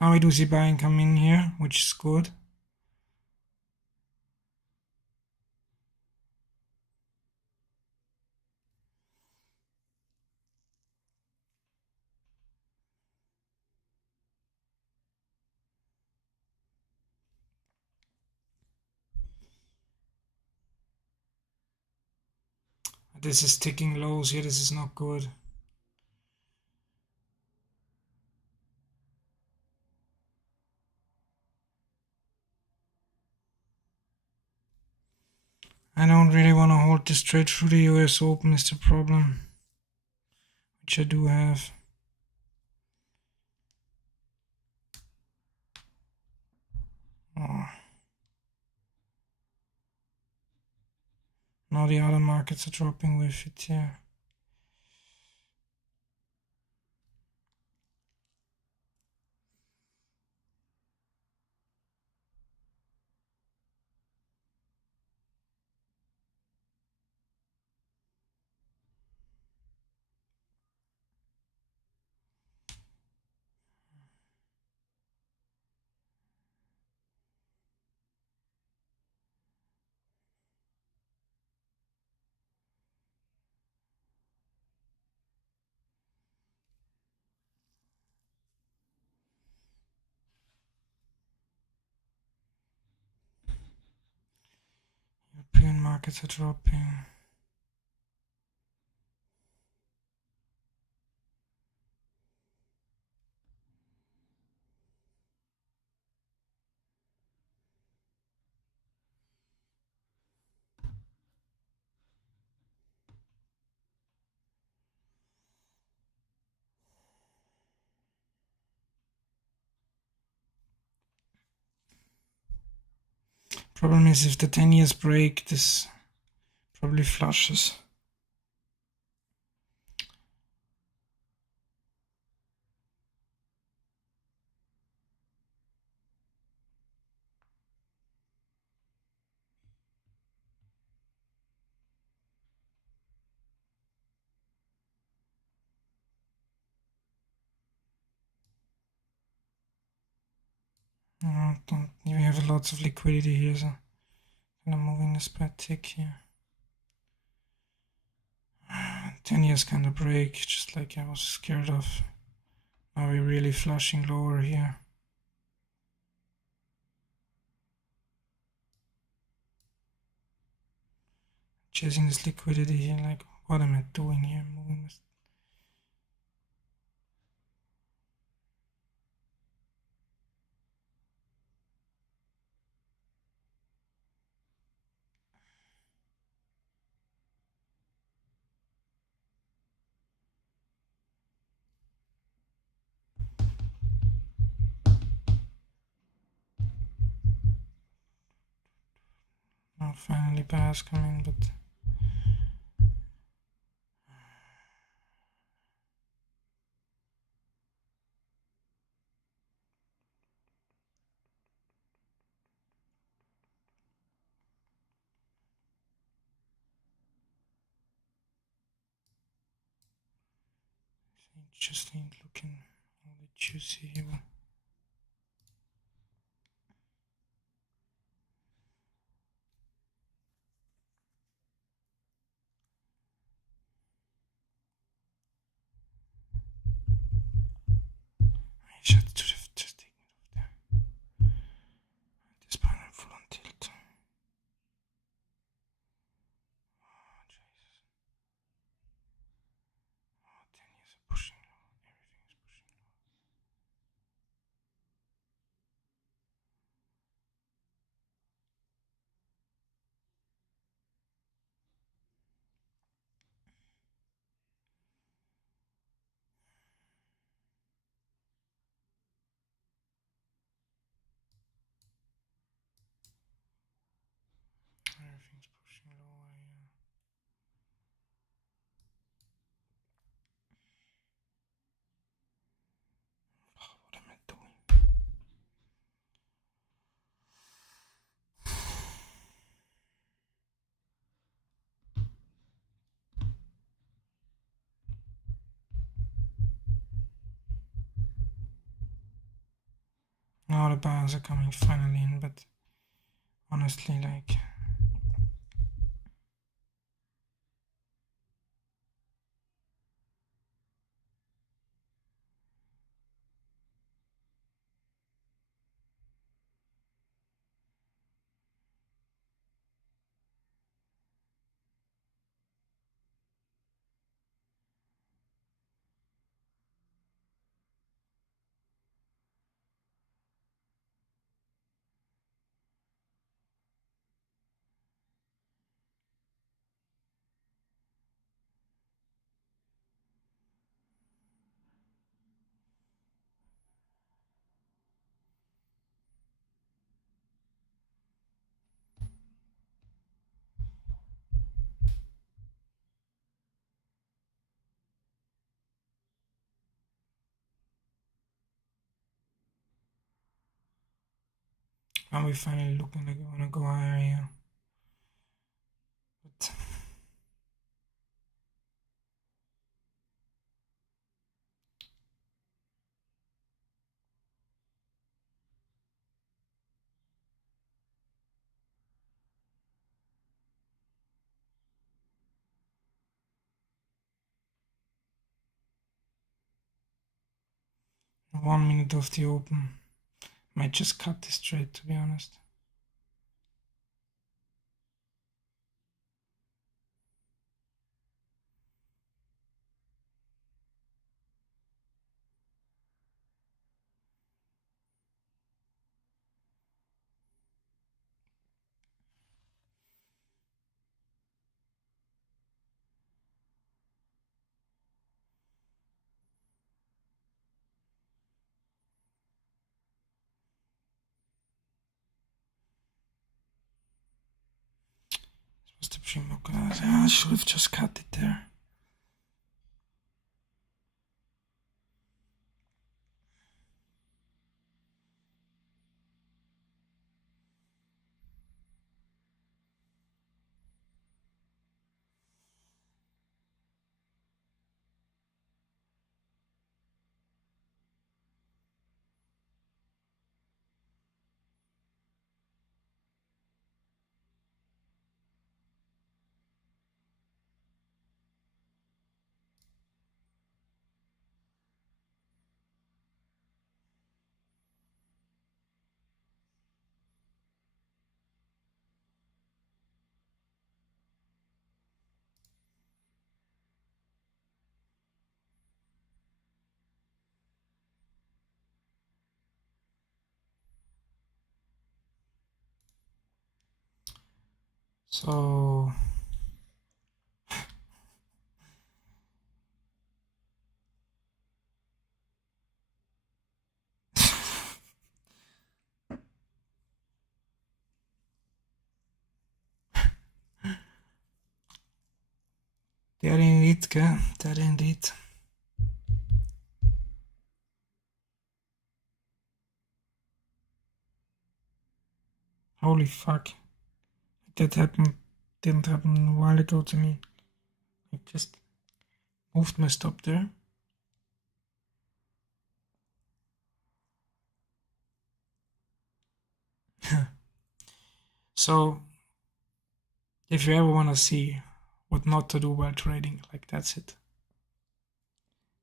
Now we do see buying come in here, which is good. This is ticking lows here, this is not good. I don't really want to hold this trade through the US Open is the problem, which I do have. Oh. Now the other markets are dropping with it here. European markets are dropping. Problem is if the 10 years break, this probably flushes. Don't we have lots of liquidity here, so I'm moving this by tick here. 10 years kind of break, just like I was scared of. Now we're really flushing lower here. Chasing this liquidity here, like what am I doing here? Moving this. Now finally buyers come in, but it just ain't looking all that juicy here. I should have just taken it off there. This point I'm full on tilt. Oh, Jesus. Oh, 10 years of pushing low. Everything is pushing low. Everything's pushing lower here. Oh, what am I doing? Now the buyers are coming finally in, but honestly, like, And we finally looking like we wanna go higher here. But one minute of the open. Might just cut this trade, to be honest. The primo class. I should have just cut it there. So there indeed, gell? There indeed. Holy fuck. That didn't happen a while ago to me. I just moved my stop there. So if you ever want to see what not to do while trading, like that's it.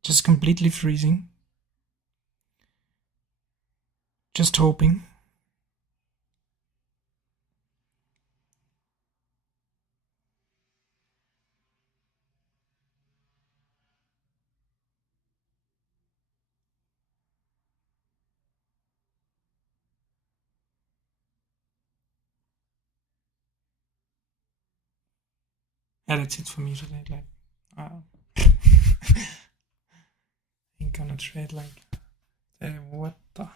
Just completely freezing. Just hoping. Yeah, that's it for me today. Like, ain't gonna trade like, what the?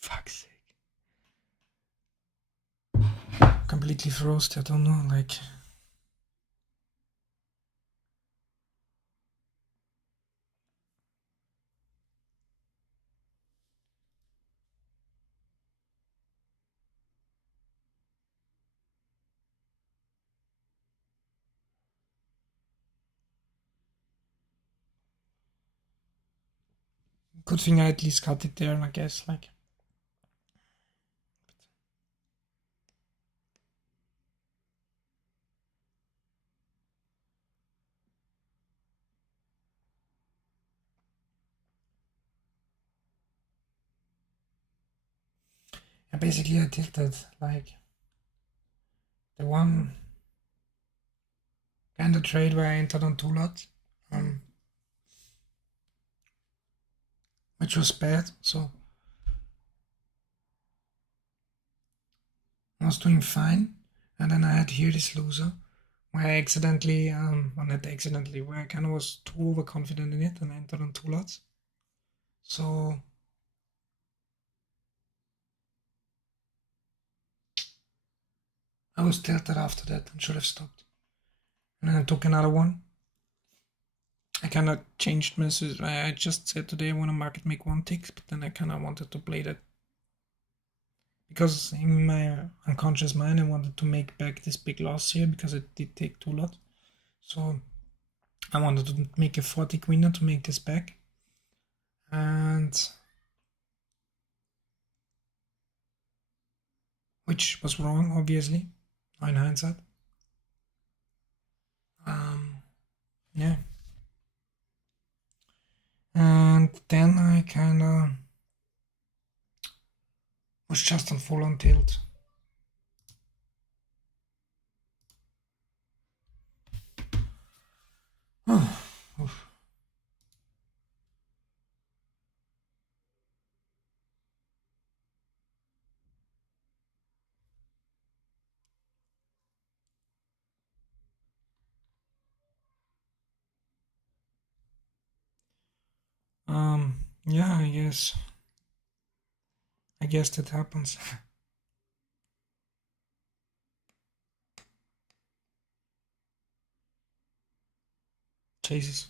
Fuck's sake. Completely froze. I don't know, like. Good thing I at least got it there, I guess, like. And basically I tilted, like, the one kind of trade where I entered on 2 lots, which was bad, so I was doing fine, and then I had here this loser, where I accidentally, well not accidentally, where I kind of was too overconfident in it and I entered on 2 lots. So I was tilted after that and should have stopped. And then I took another one, I kind of changed my. I just said today I want to market make 1 ticks, but then I kind of wanted to play that because in my unconscious mind I wanted to make back this big loss here because it did take 2 lots. So I wanted to make a 4 tick winner to make this back, and which was wrong, obviously, in hindsight. Yeah. And then I kind of was just on full on tilt. Oh, oof. Yeah, I guess that happens. Jesus.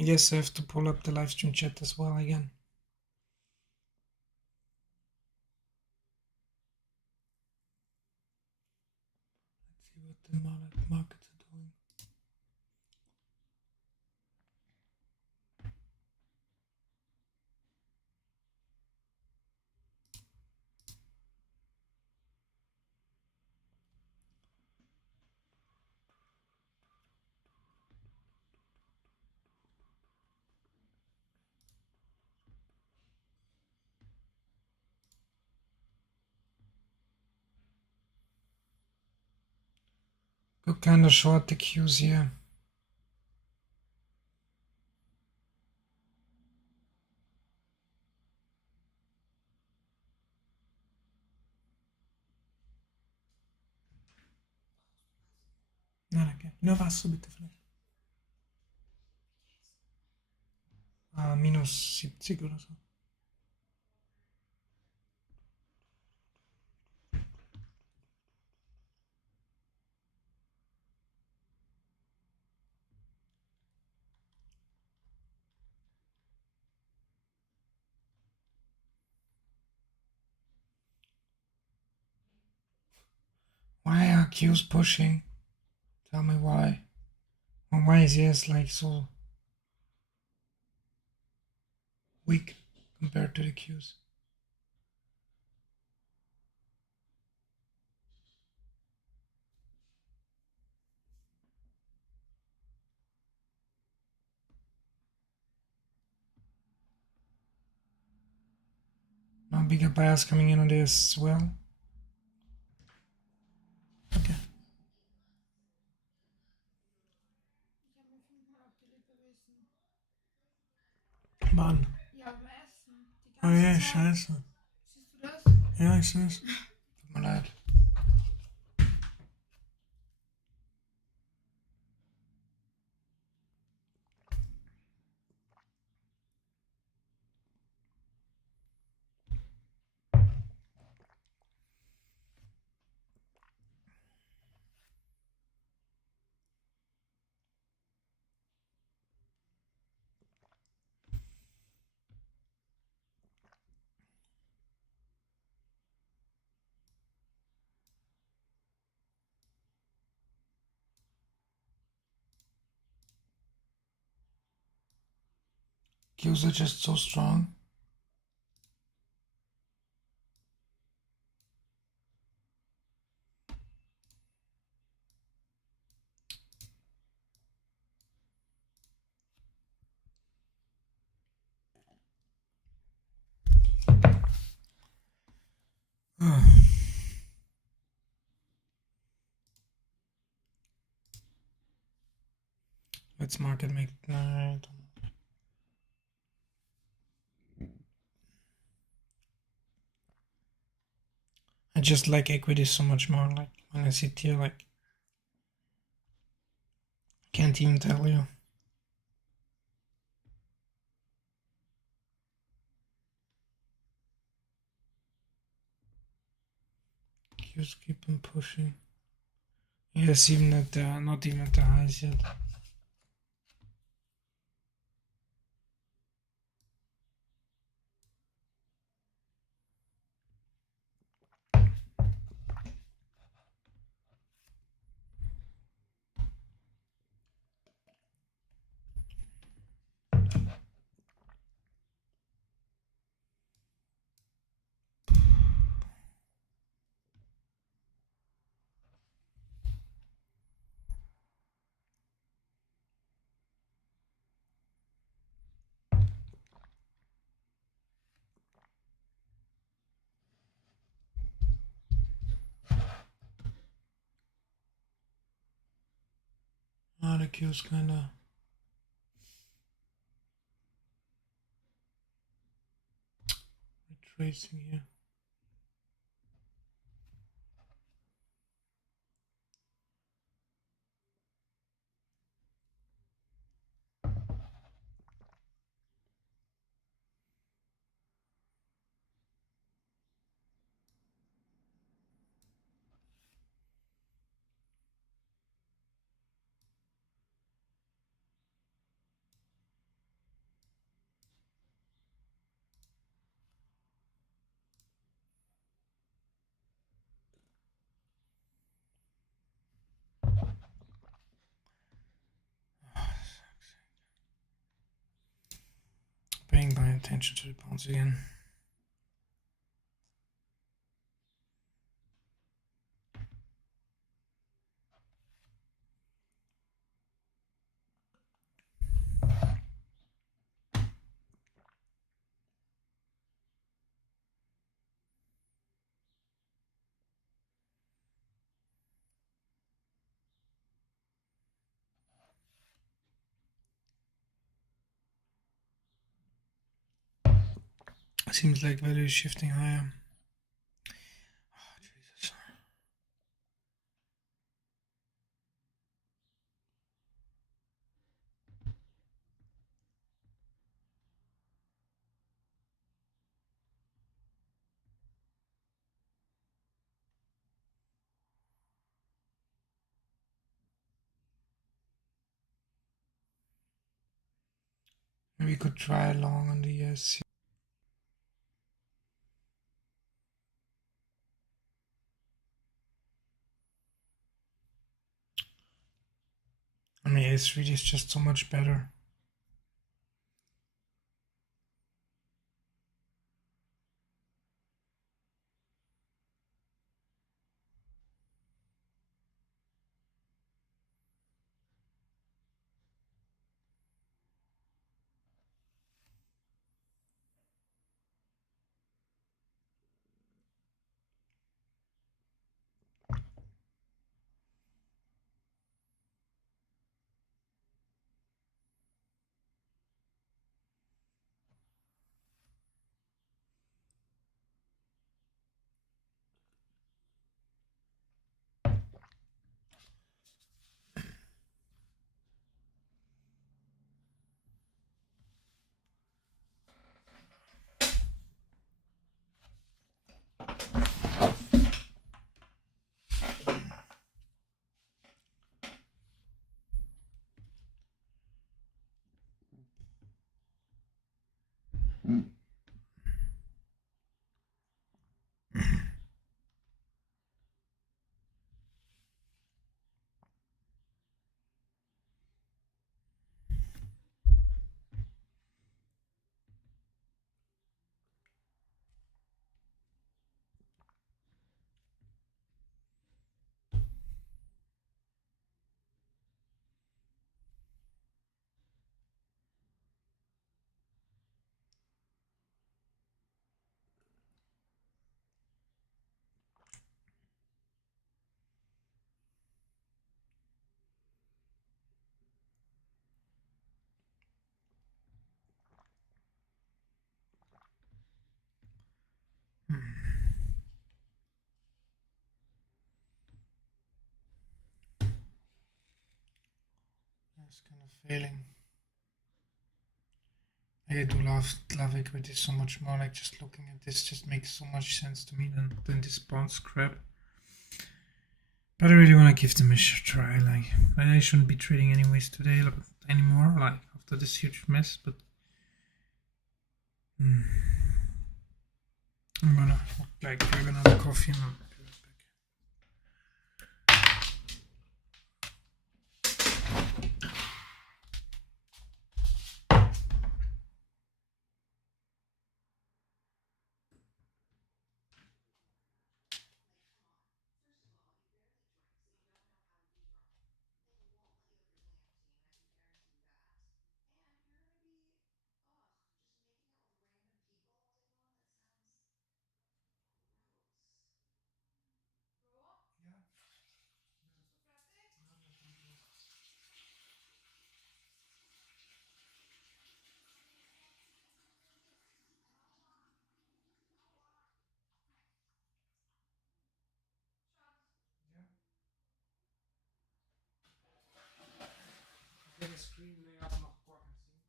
I guess I have to pull up the live stream chat as well again. Let's see what the markets are doing. Go kind of short the Qs here. Na, danke. Nur Wasser bitte vielleicht. Minus 70 oder so. Why are Qs pushing? Tell me why. Well, why is ES like so weak compared to the Qs? No bigger buyers coming in on this as well. Okay. Mann. Ja, beim Essen. Die Oh ganze ja, Zeit. scheiße. Siehst du das? Ja, ich sehe es. Tut mir leid. Qs are just so strong. Let's market make. No, I don't. I just like equity so much more. Like when I sit here, like can't even tell you. Qs keep on pushing. Yes, even at the not even at the highs yet. The queue's kinda retracing here. Paying by attention to the pounds again. Seems like value is shifting higher. Oh, Jesus. Maybe we could try long on the ES. I mean, S3 is just so much better. That's kind of failing. I do love equity so much more. Like just looking at this just makes so much sense to me than this bonds crap. But I really want to give them a try. Like I shouldn't be trading anyways today anymore. Like after this huge mess, but I'm gonna like grab another coffee and I'll be right back. meine Screen Layout noch korken ziehen.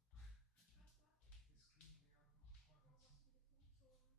Die Screen Layout noch korken ziehen.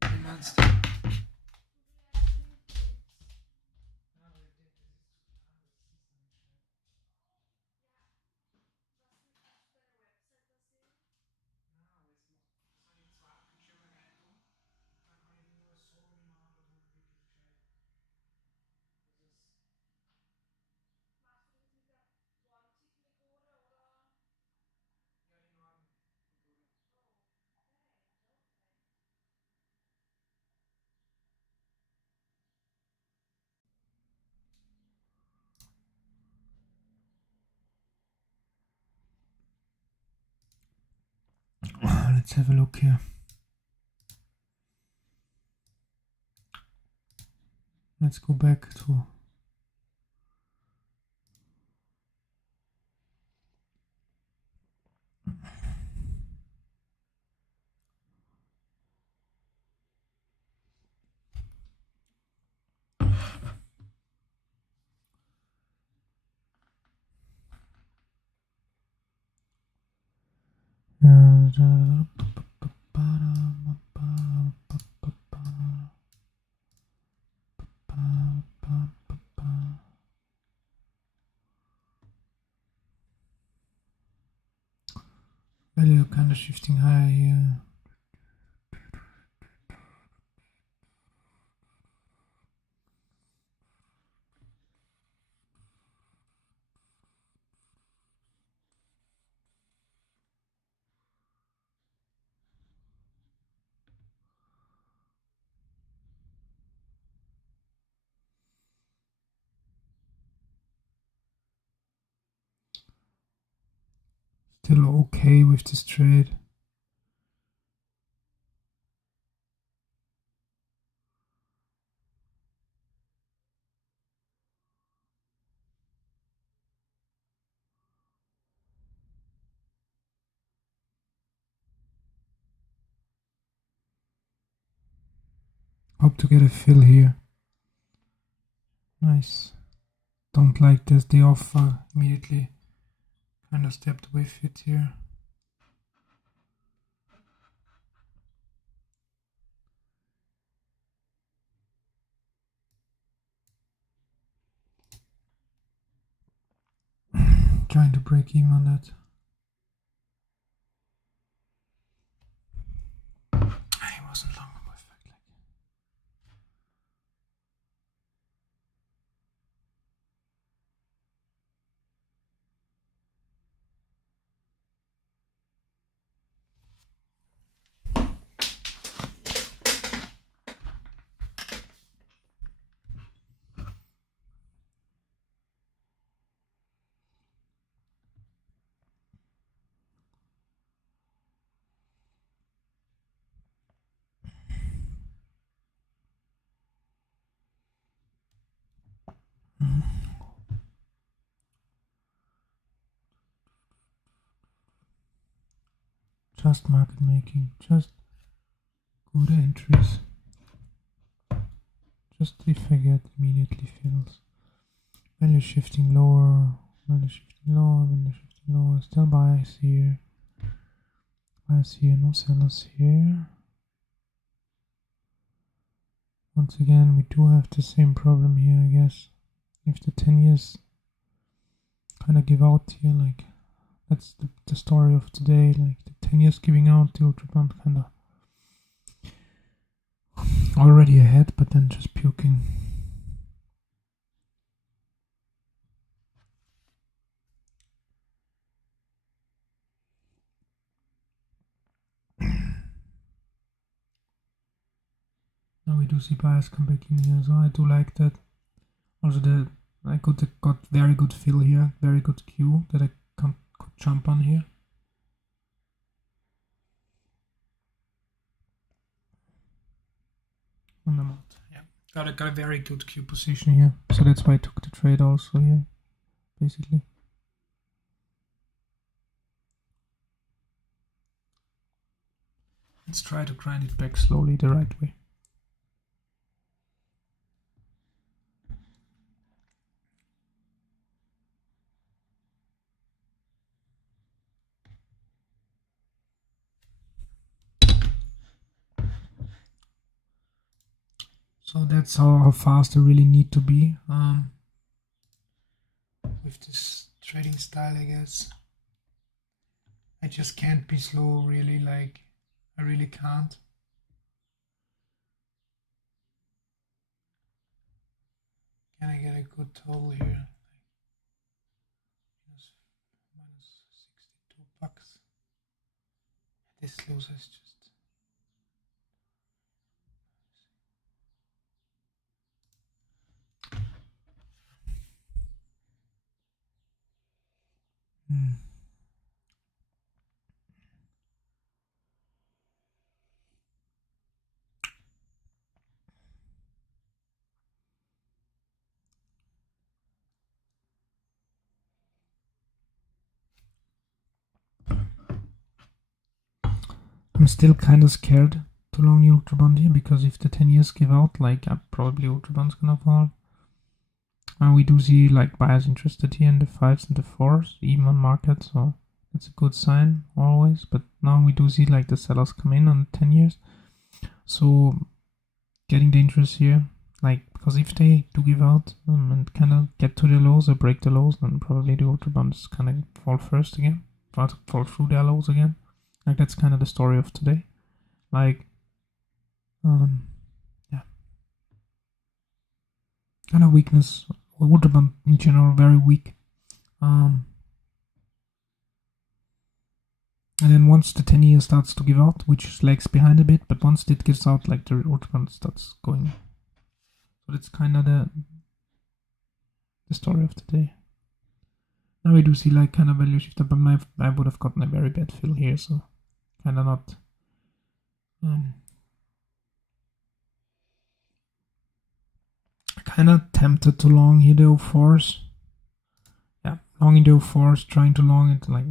Wie meinst du? Ja, aber ich denke, das ist zu klein, das siehst du nicht schnell. Ja, aber jetzt macht, das habe ich zwei Bildschirme rein tun, dann kann ich nur so nicht mehr anschauen, wirklich gescheit. Das ist. Ja, die Norden-Methode. Let's have a look here. Let's go back to value kind of shifting higher here. Still okay with this trade. Hope to get a fill here. Nice. Don't like this, the offer immediately. Kind of stepped with it here. Trying to break even on that. He wasn't long on my fact like. Just market making, just good entries. Just if I get immediately fills. Value shifting lower, value shifting lower, value shifting lower. Still buyers here. Buyers here, no sellers here. Once again, we do have the same problem here, I guess. If the 10 years kind of give out here, like that's the story of today, like the 10 years giving out, the ultra bond kind of already ahead, but then just puking. Now we do see buyers come back in here, so I do like that. Also I got very good fill here, very good queue that I could jump on here. And I'm out. Yeah, got a very good queue position here, so that's why I took the trade also here, basically. Let's try to grind it back slowly the right way. So that's how fast I really need to be with this trading style, I guess. I just can't be slow, really, like I really can't. Can I get a good total here? Minus 62 bucks. This loses just. I'm still kind of scared to long the ultra bond here, because if the 10 years give out, like probably ultra bond's gonna fall. And we do see like buyers interested here in the 5s and the 4s, even on market, so it's a good sign always. But now we do see like the sellers come in on the 10 years, so getting dangerous here, like, because if they do give out and kind of get to the lows or break the lows, then probably the ultra bonds kind of fall first again, try to fall through their lows again. Like that's kind of the story of today. Like, yeah, kind of weakness. Ultra bond in general very weak. And then once the 10 year starts to give out, which lags behind a bit, but once it gives out, like the ultra bond starts going. So that's kind of the story of today. Now we do see like kind of value shifter, but I would have gotten a very bad fill here, so kind of not. Kind of tempted to long here the 04s. Yeah, longing the 04s, trying to long it, like.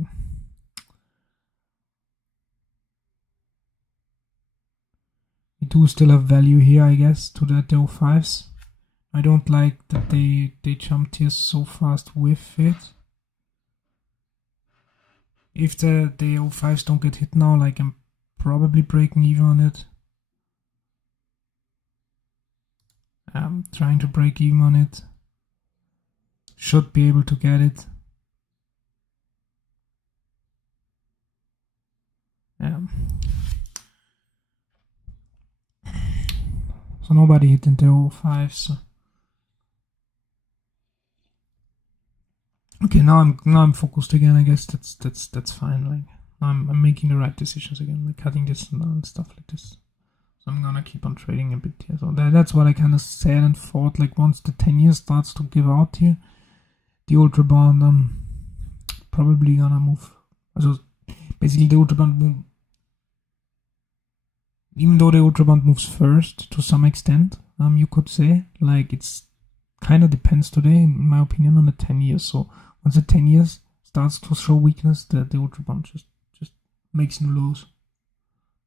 We do still have value here, I guess, to the 05s. I don't like that they jumped here so fast with it. If the 05s don't get hit now, like I'm probably breaking even on it. I'm trying to break even on it. Should be able to get it. Yeah. So nobody hit into 05s. Okay, now I'm focused again. I guess that's fine. Like I'm making the right decisions again, like cutting this and stuff like this. So I'm gonna keep on trading a bit here. So that's what I kind of said and thought. Like once the 10 years starts to give out here, the ultra bond probably gonna move. So basically the ultra bond move. Even though the ultra bond moves first to some extent, you could say, like it's kind of depends today, in my opinion, on the 10 years. So once the 10 years starts to show weakness, the ultra bond just makes new lows.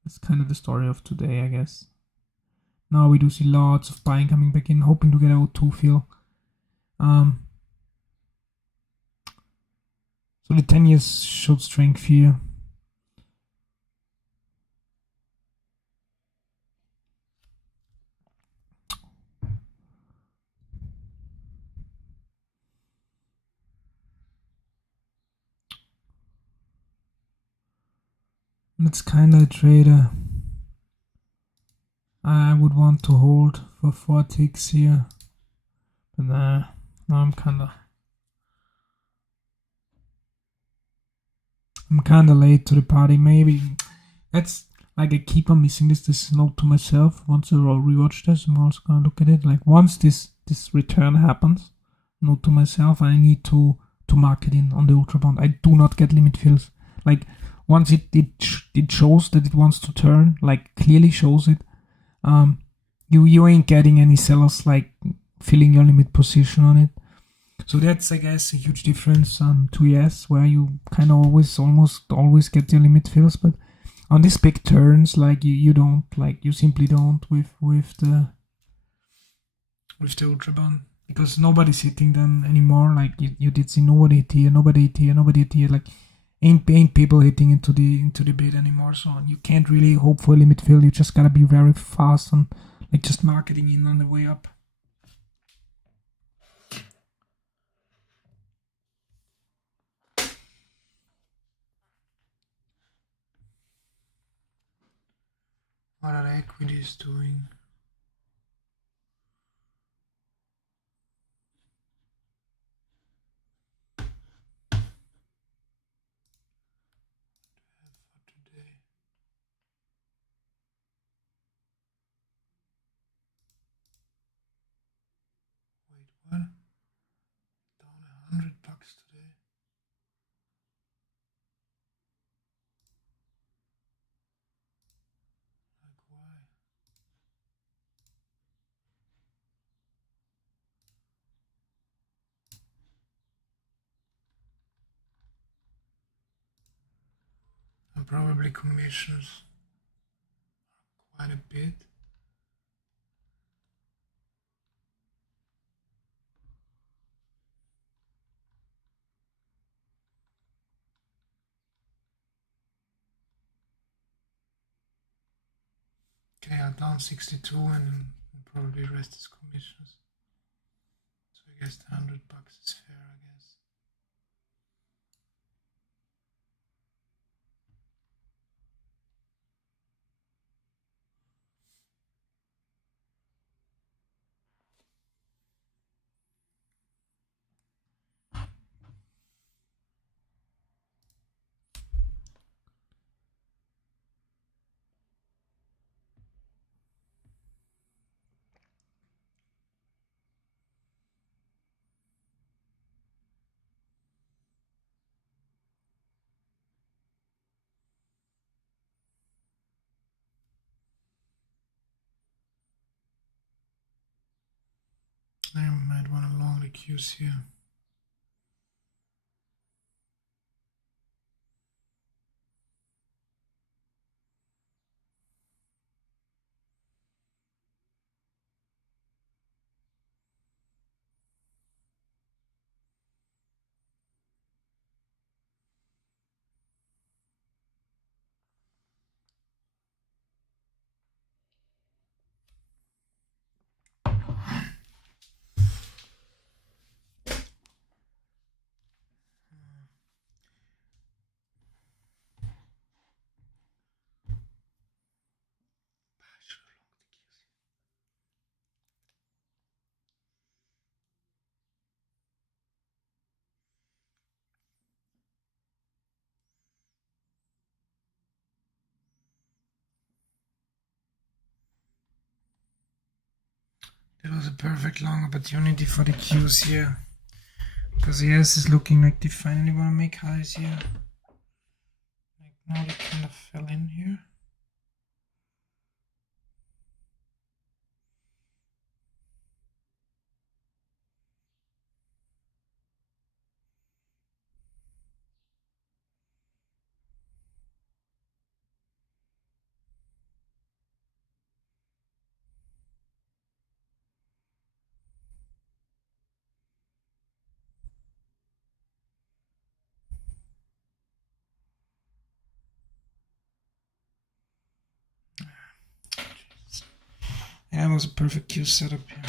That's kind of the story of today, I guess. Now we do see lots of buying coming back in, hoping to get out O2 fill. So the 10 years showed strength here. That's kind of a trader I would want to hold for 4 ticks here. But now I'm kind of late to the party. Maybe that's like I keep on missing this note to myself. Once I rewatch this, I'm also gonna look at it. Like once this return happens, note to myself, I need to market in on the ultra bond. I do not get limit fills. Like once it shows that it wants to turn, like clearly shows it. You ain't getting any sellers like filling your limit position on it. So that's, I guess, a huge difference to ES, where you kind of almost always get your limit fills, but on these big turns, like you don't, like you simply don't with the ultra bond, because nobody's hitting them anymore. Like you did see nobody hit here, nobody hit here, nobody hit here. Like ain't people hitting into the bid anymore. So you can't really hope for a limit fill. You just gotta be very fast and like just marketing in on the way up. What are equities doing? What? Down $100 today. Like why? And probably commissions quite a bit. Okay, I'm down 62 and probably the rest is commissions. So I guess the $100 is fair, I guess. I might want to long the Qs here. That was a perfect long opportunity for the Qs here. Because ES is looking like they finally want to make highs here. Like now they kind of fell in here. That was a perfect queue setup here.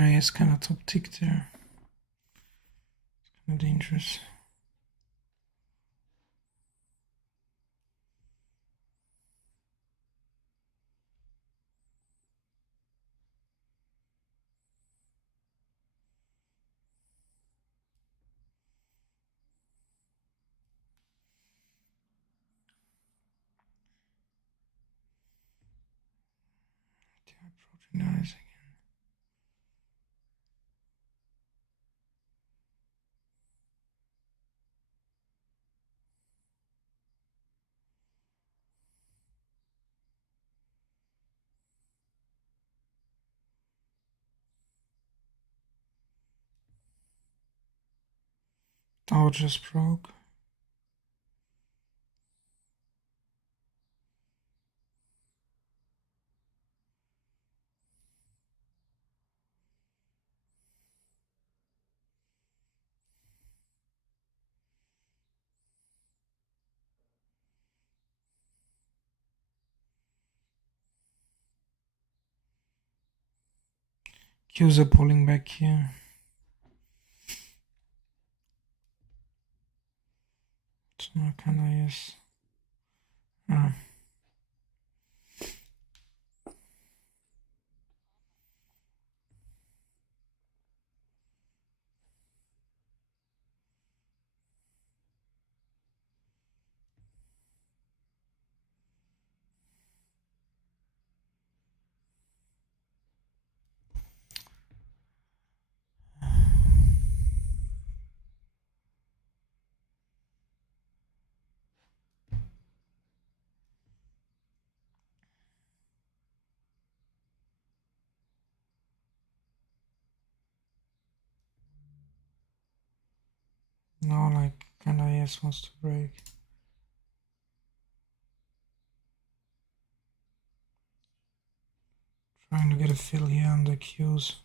It's kind of top tick there. It's kind of dangerous. Approaching eyes again. Dow just broke. Qs are pulling back here. So now kind of yes. No, like kind of MAS wants to break. Trying to get a fill here on the Qs.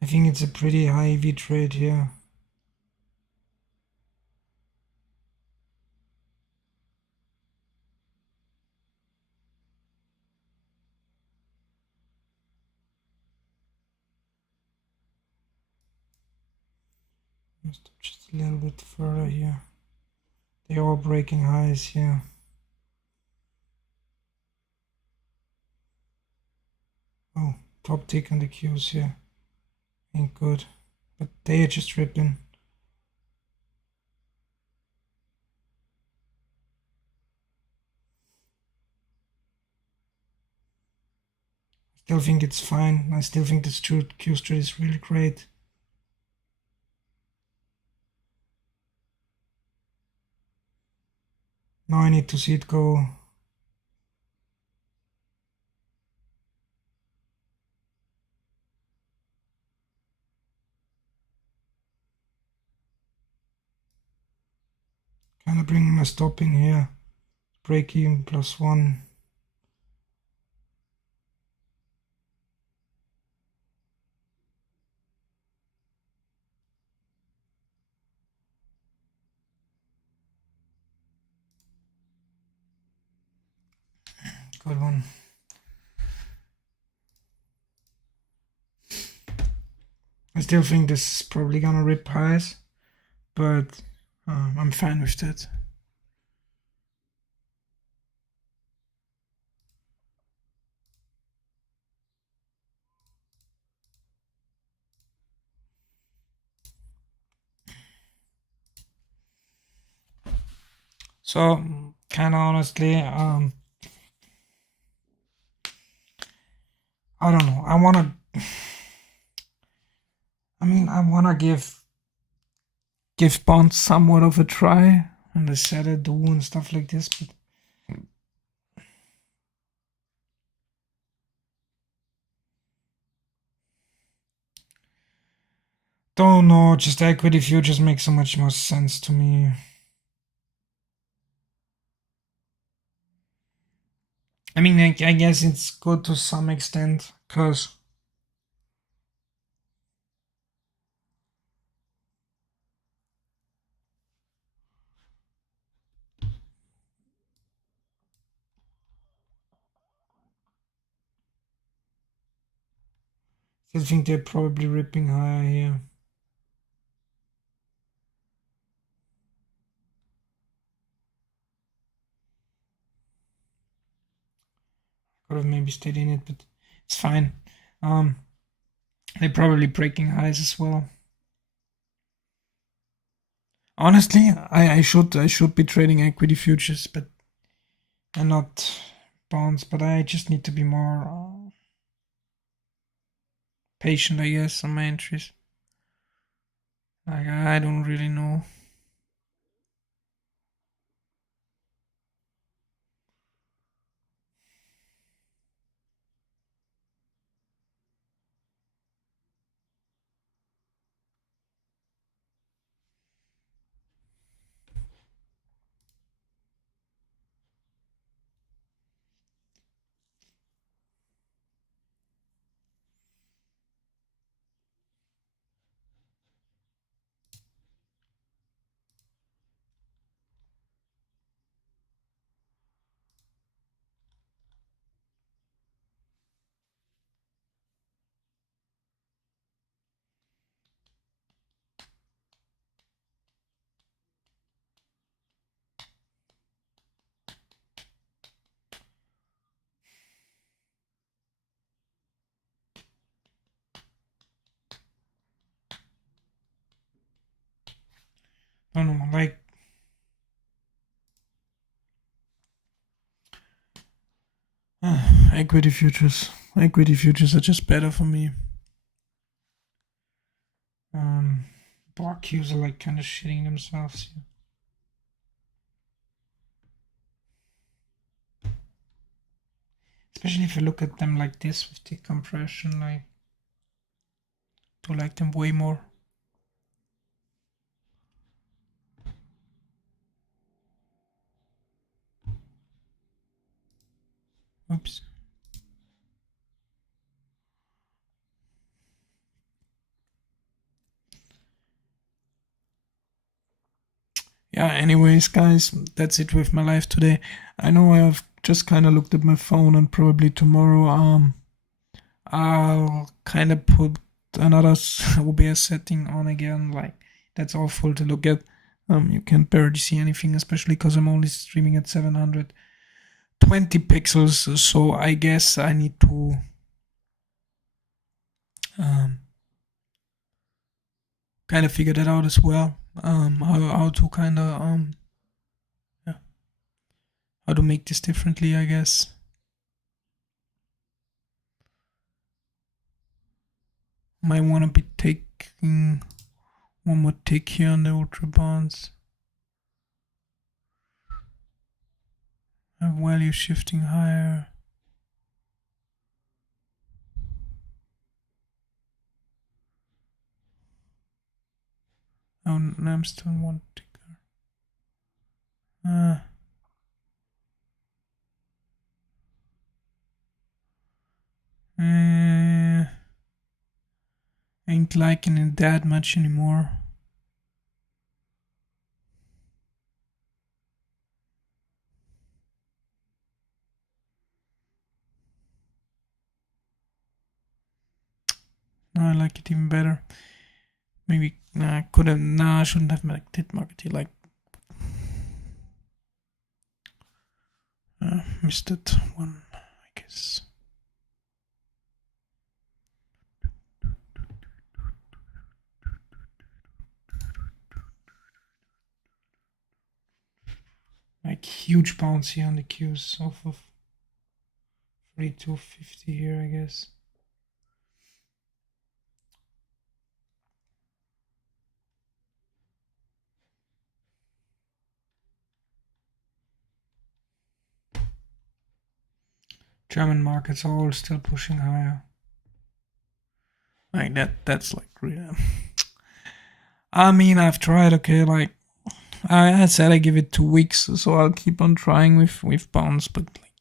I think it's a pretty high EV trade here. Just a little bit further here. They are breaking highs here. Oh, top tick on the Qs here. Ain't good. But they are just ripping. Still think it's fine. I still think this Q trade is really great. Now I need to see it go. Kind of bringing my stop in here. Break even +1. Good one. I still think this is probably gonna rip highs, but I'm fine with that. So, kind of honestly, I don't know. I wanna give bonds somewhat of a try, and I said I do and stuff like this, but don't know. Just equity futures make so much more sense to me. I mean, I guess it's good to some extent, because I think they're probably ripping higher here. Could have maybe stayed in it, but it's fine. They're probably breaking highs as well. Honestly, I should be trading equity futures, but and not bonds. But I just need to be more patient, I guess, on my entries. Like I don't really know. Don't know, like equity futures. Equity futures are just better for me. Block Qs are like kind of shitting themselves here. Especially if you look at them like this with decompression, like to like them way more. Oops. Yeah, anyways, guys, that's it with my life today. I know I've just kind of looked at my phone, and probably tomorrow I'll kind of put another OBS setting on again. Like, that's awful to look at. You can't barely see anything, especially because I'm only streaming at 720 pixels. So I guess I need to kind of figure that out as well. How to kind of yeah, how to make this differently, I guess. Might want to be taking one more tick here on the ultra bonds. Value shifting higher. Oh, no, I'm still one ticker. Ain't liking it that much anymore. Now I like it even better. Maybe I could have. Nah, I shouldn't have did market here. Like, missed it one, I guess. Like, huge bounce here on the Qs off of 3250 here, I guess. German markets are all still pushing higher. Like that's like real. I mean, I've tried. Okay, like I said, I give it 2 weeks, so I'll keep on trying with bonds. But like,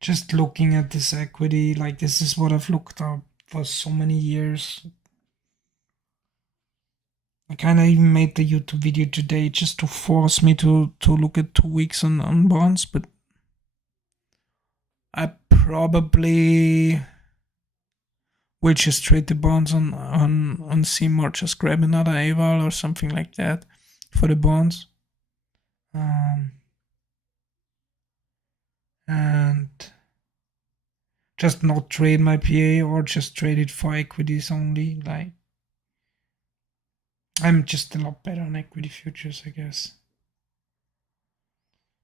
just looking at this equity, like this is what I've looked up for so many years. I kind of even made the YouTube video today just to force me to look at 2 weeks on bonds, but I probably will just trade the bonds on SIM, or just grab another Eval or something like that for the bonds. And just not trade my PA, or just trade it for equities only. Like, I'm just a lot better on equity futures, I guess.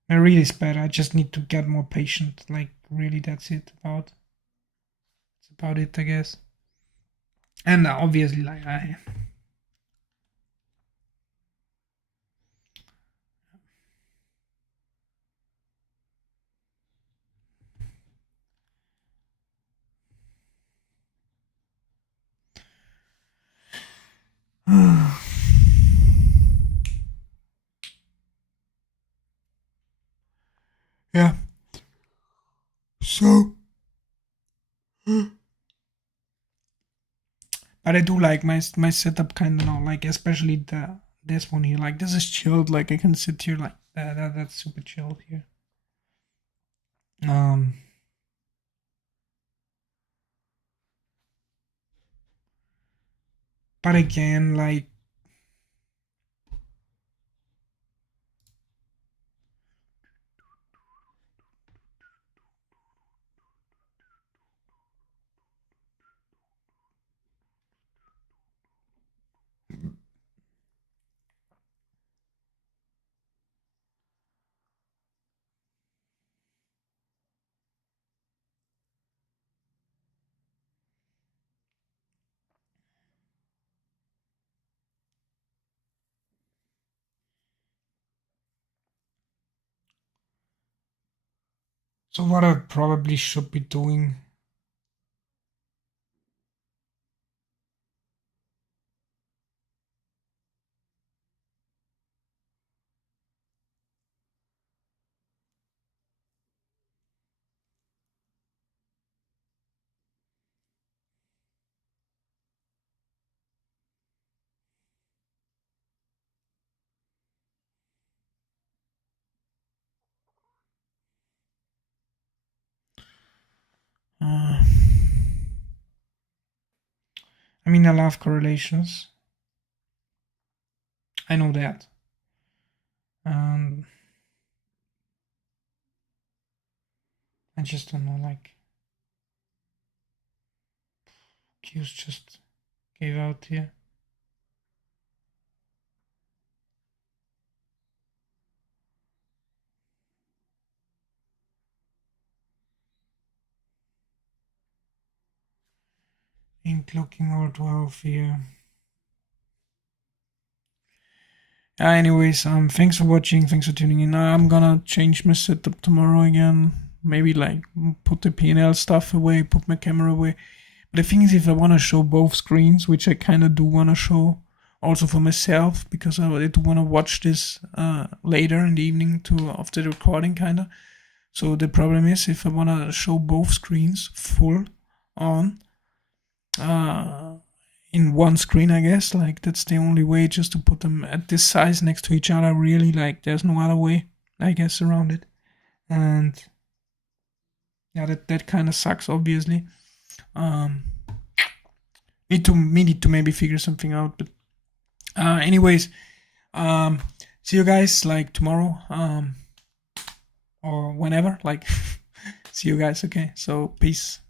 My read is better. I just need to get more patient. Like, really, that's it. It's about it, I guess. And obviously, like yeah. So, but I do like my setup kind of now. Like, especially this one here. Like, this is chilled. Like, I can sit here like that. That's super chilled here. But again, like, so what I probably should be doing I mean, I love correlations. I know that. I just don't know, like, Q's just gave out here. Ain't looking all too healthy here. Anyways, thanks for watching, thanks for tuning in. I'm gonna change my setup tomorrow again. Maybe like put the P&L stuff away, put my camera away. But the thing is, if I wanna show both screens, which I kinda do wanna show, also for myself, because I do wanna watch this later in the evening after the recording kinda. So the problem is, if I wanna show both screens full on, in one screen, I guess, like that's the only way, just to put them at this size next to each other. Really, like there's no other way, I guess, around it. And yeah, that kind of sucks, obviously. Need to maybe figure something out. But anyways, see you guys like tomorrow, or whenever, like see you guys. Okay, so peace.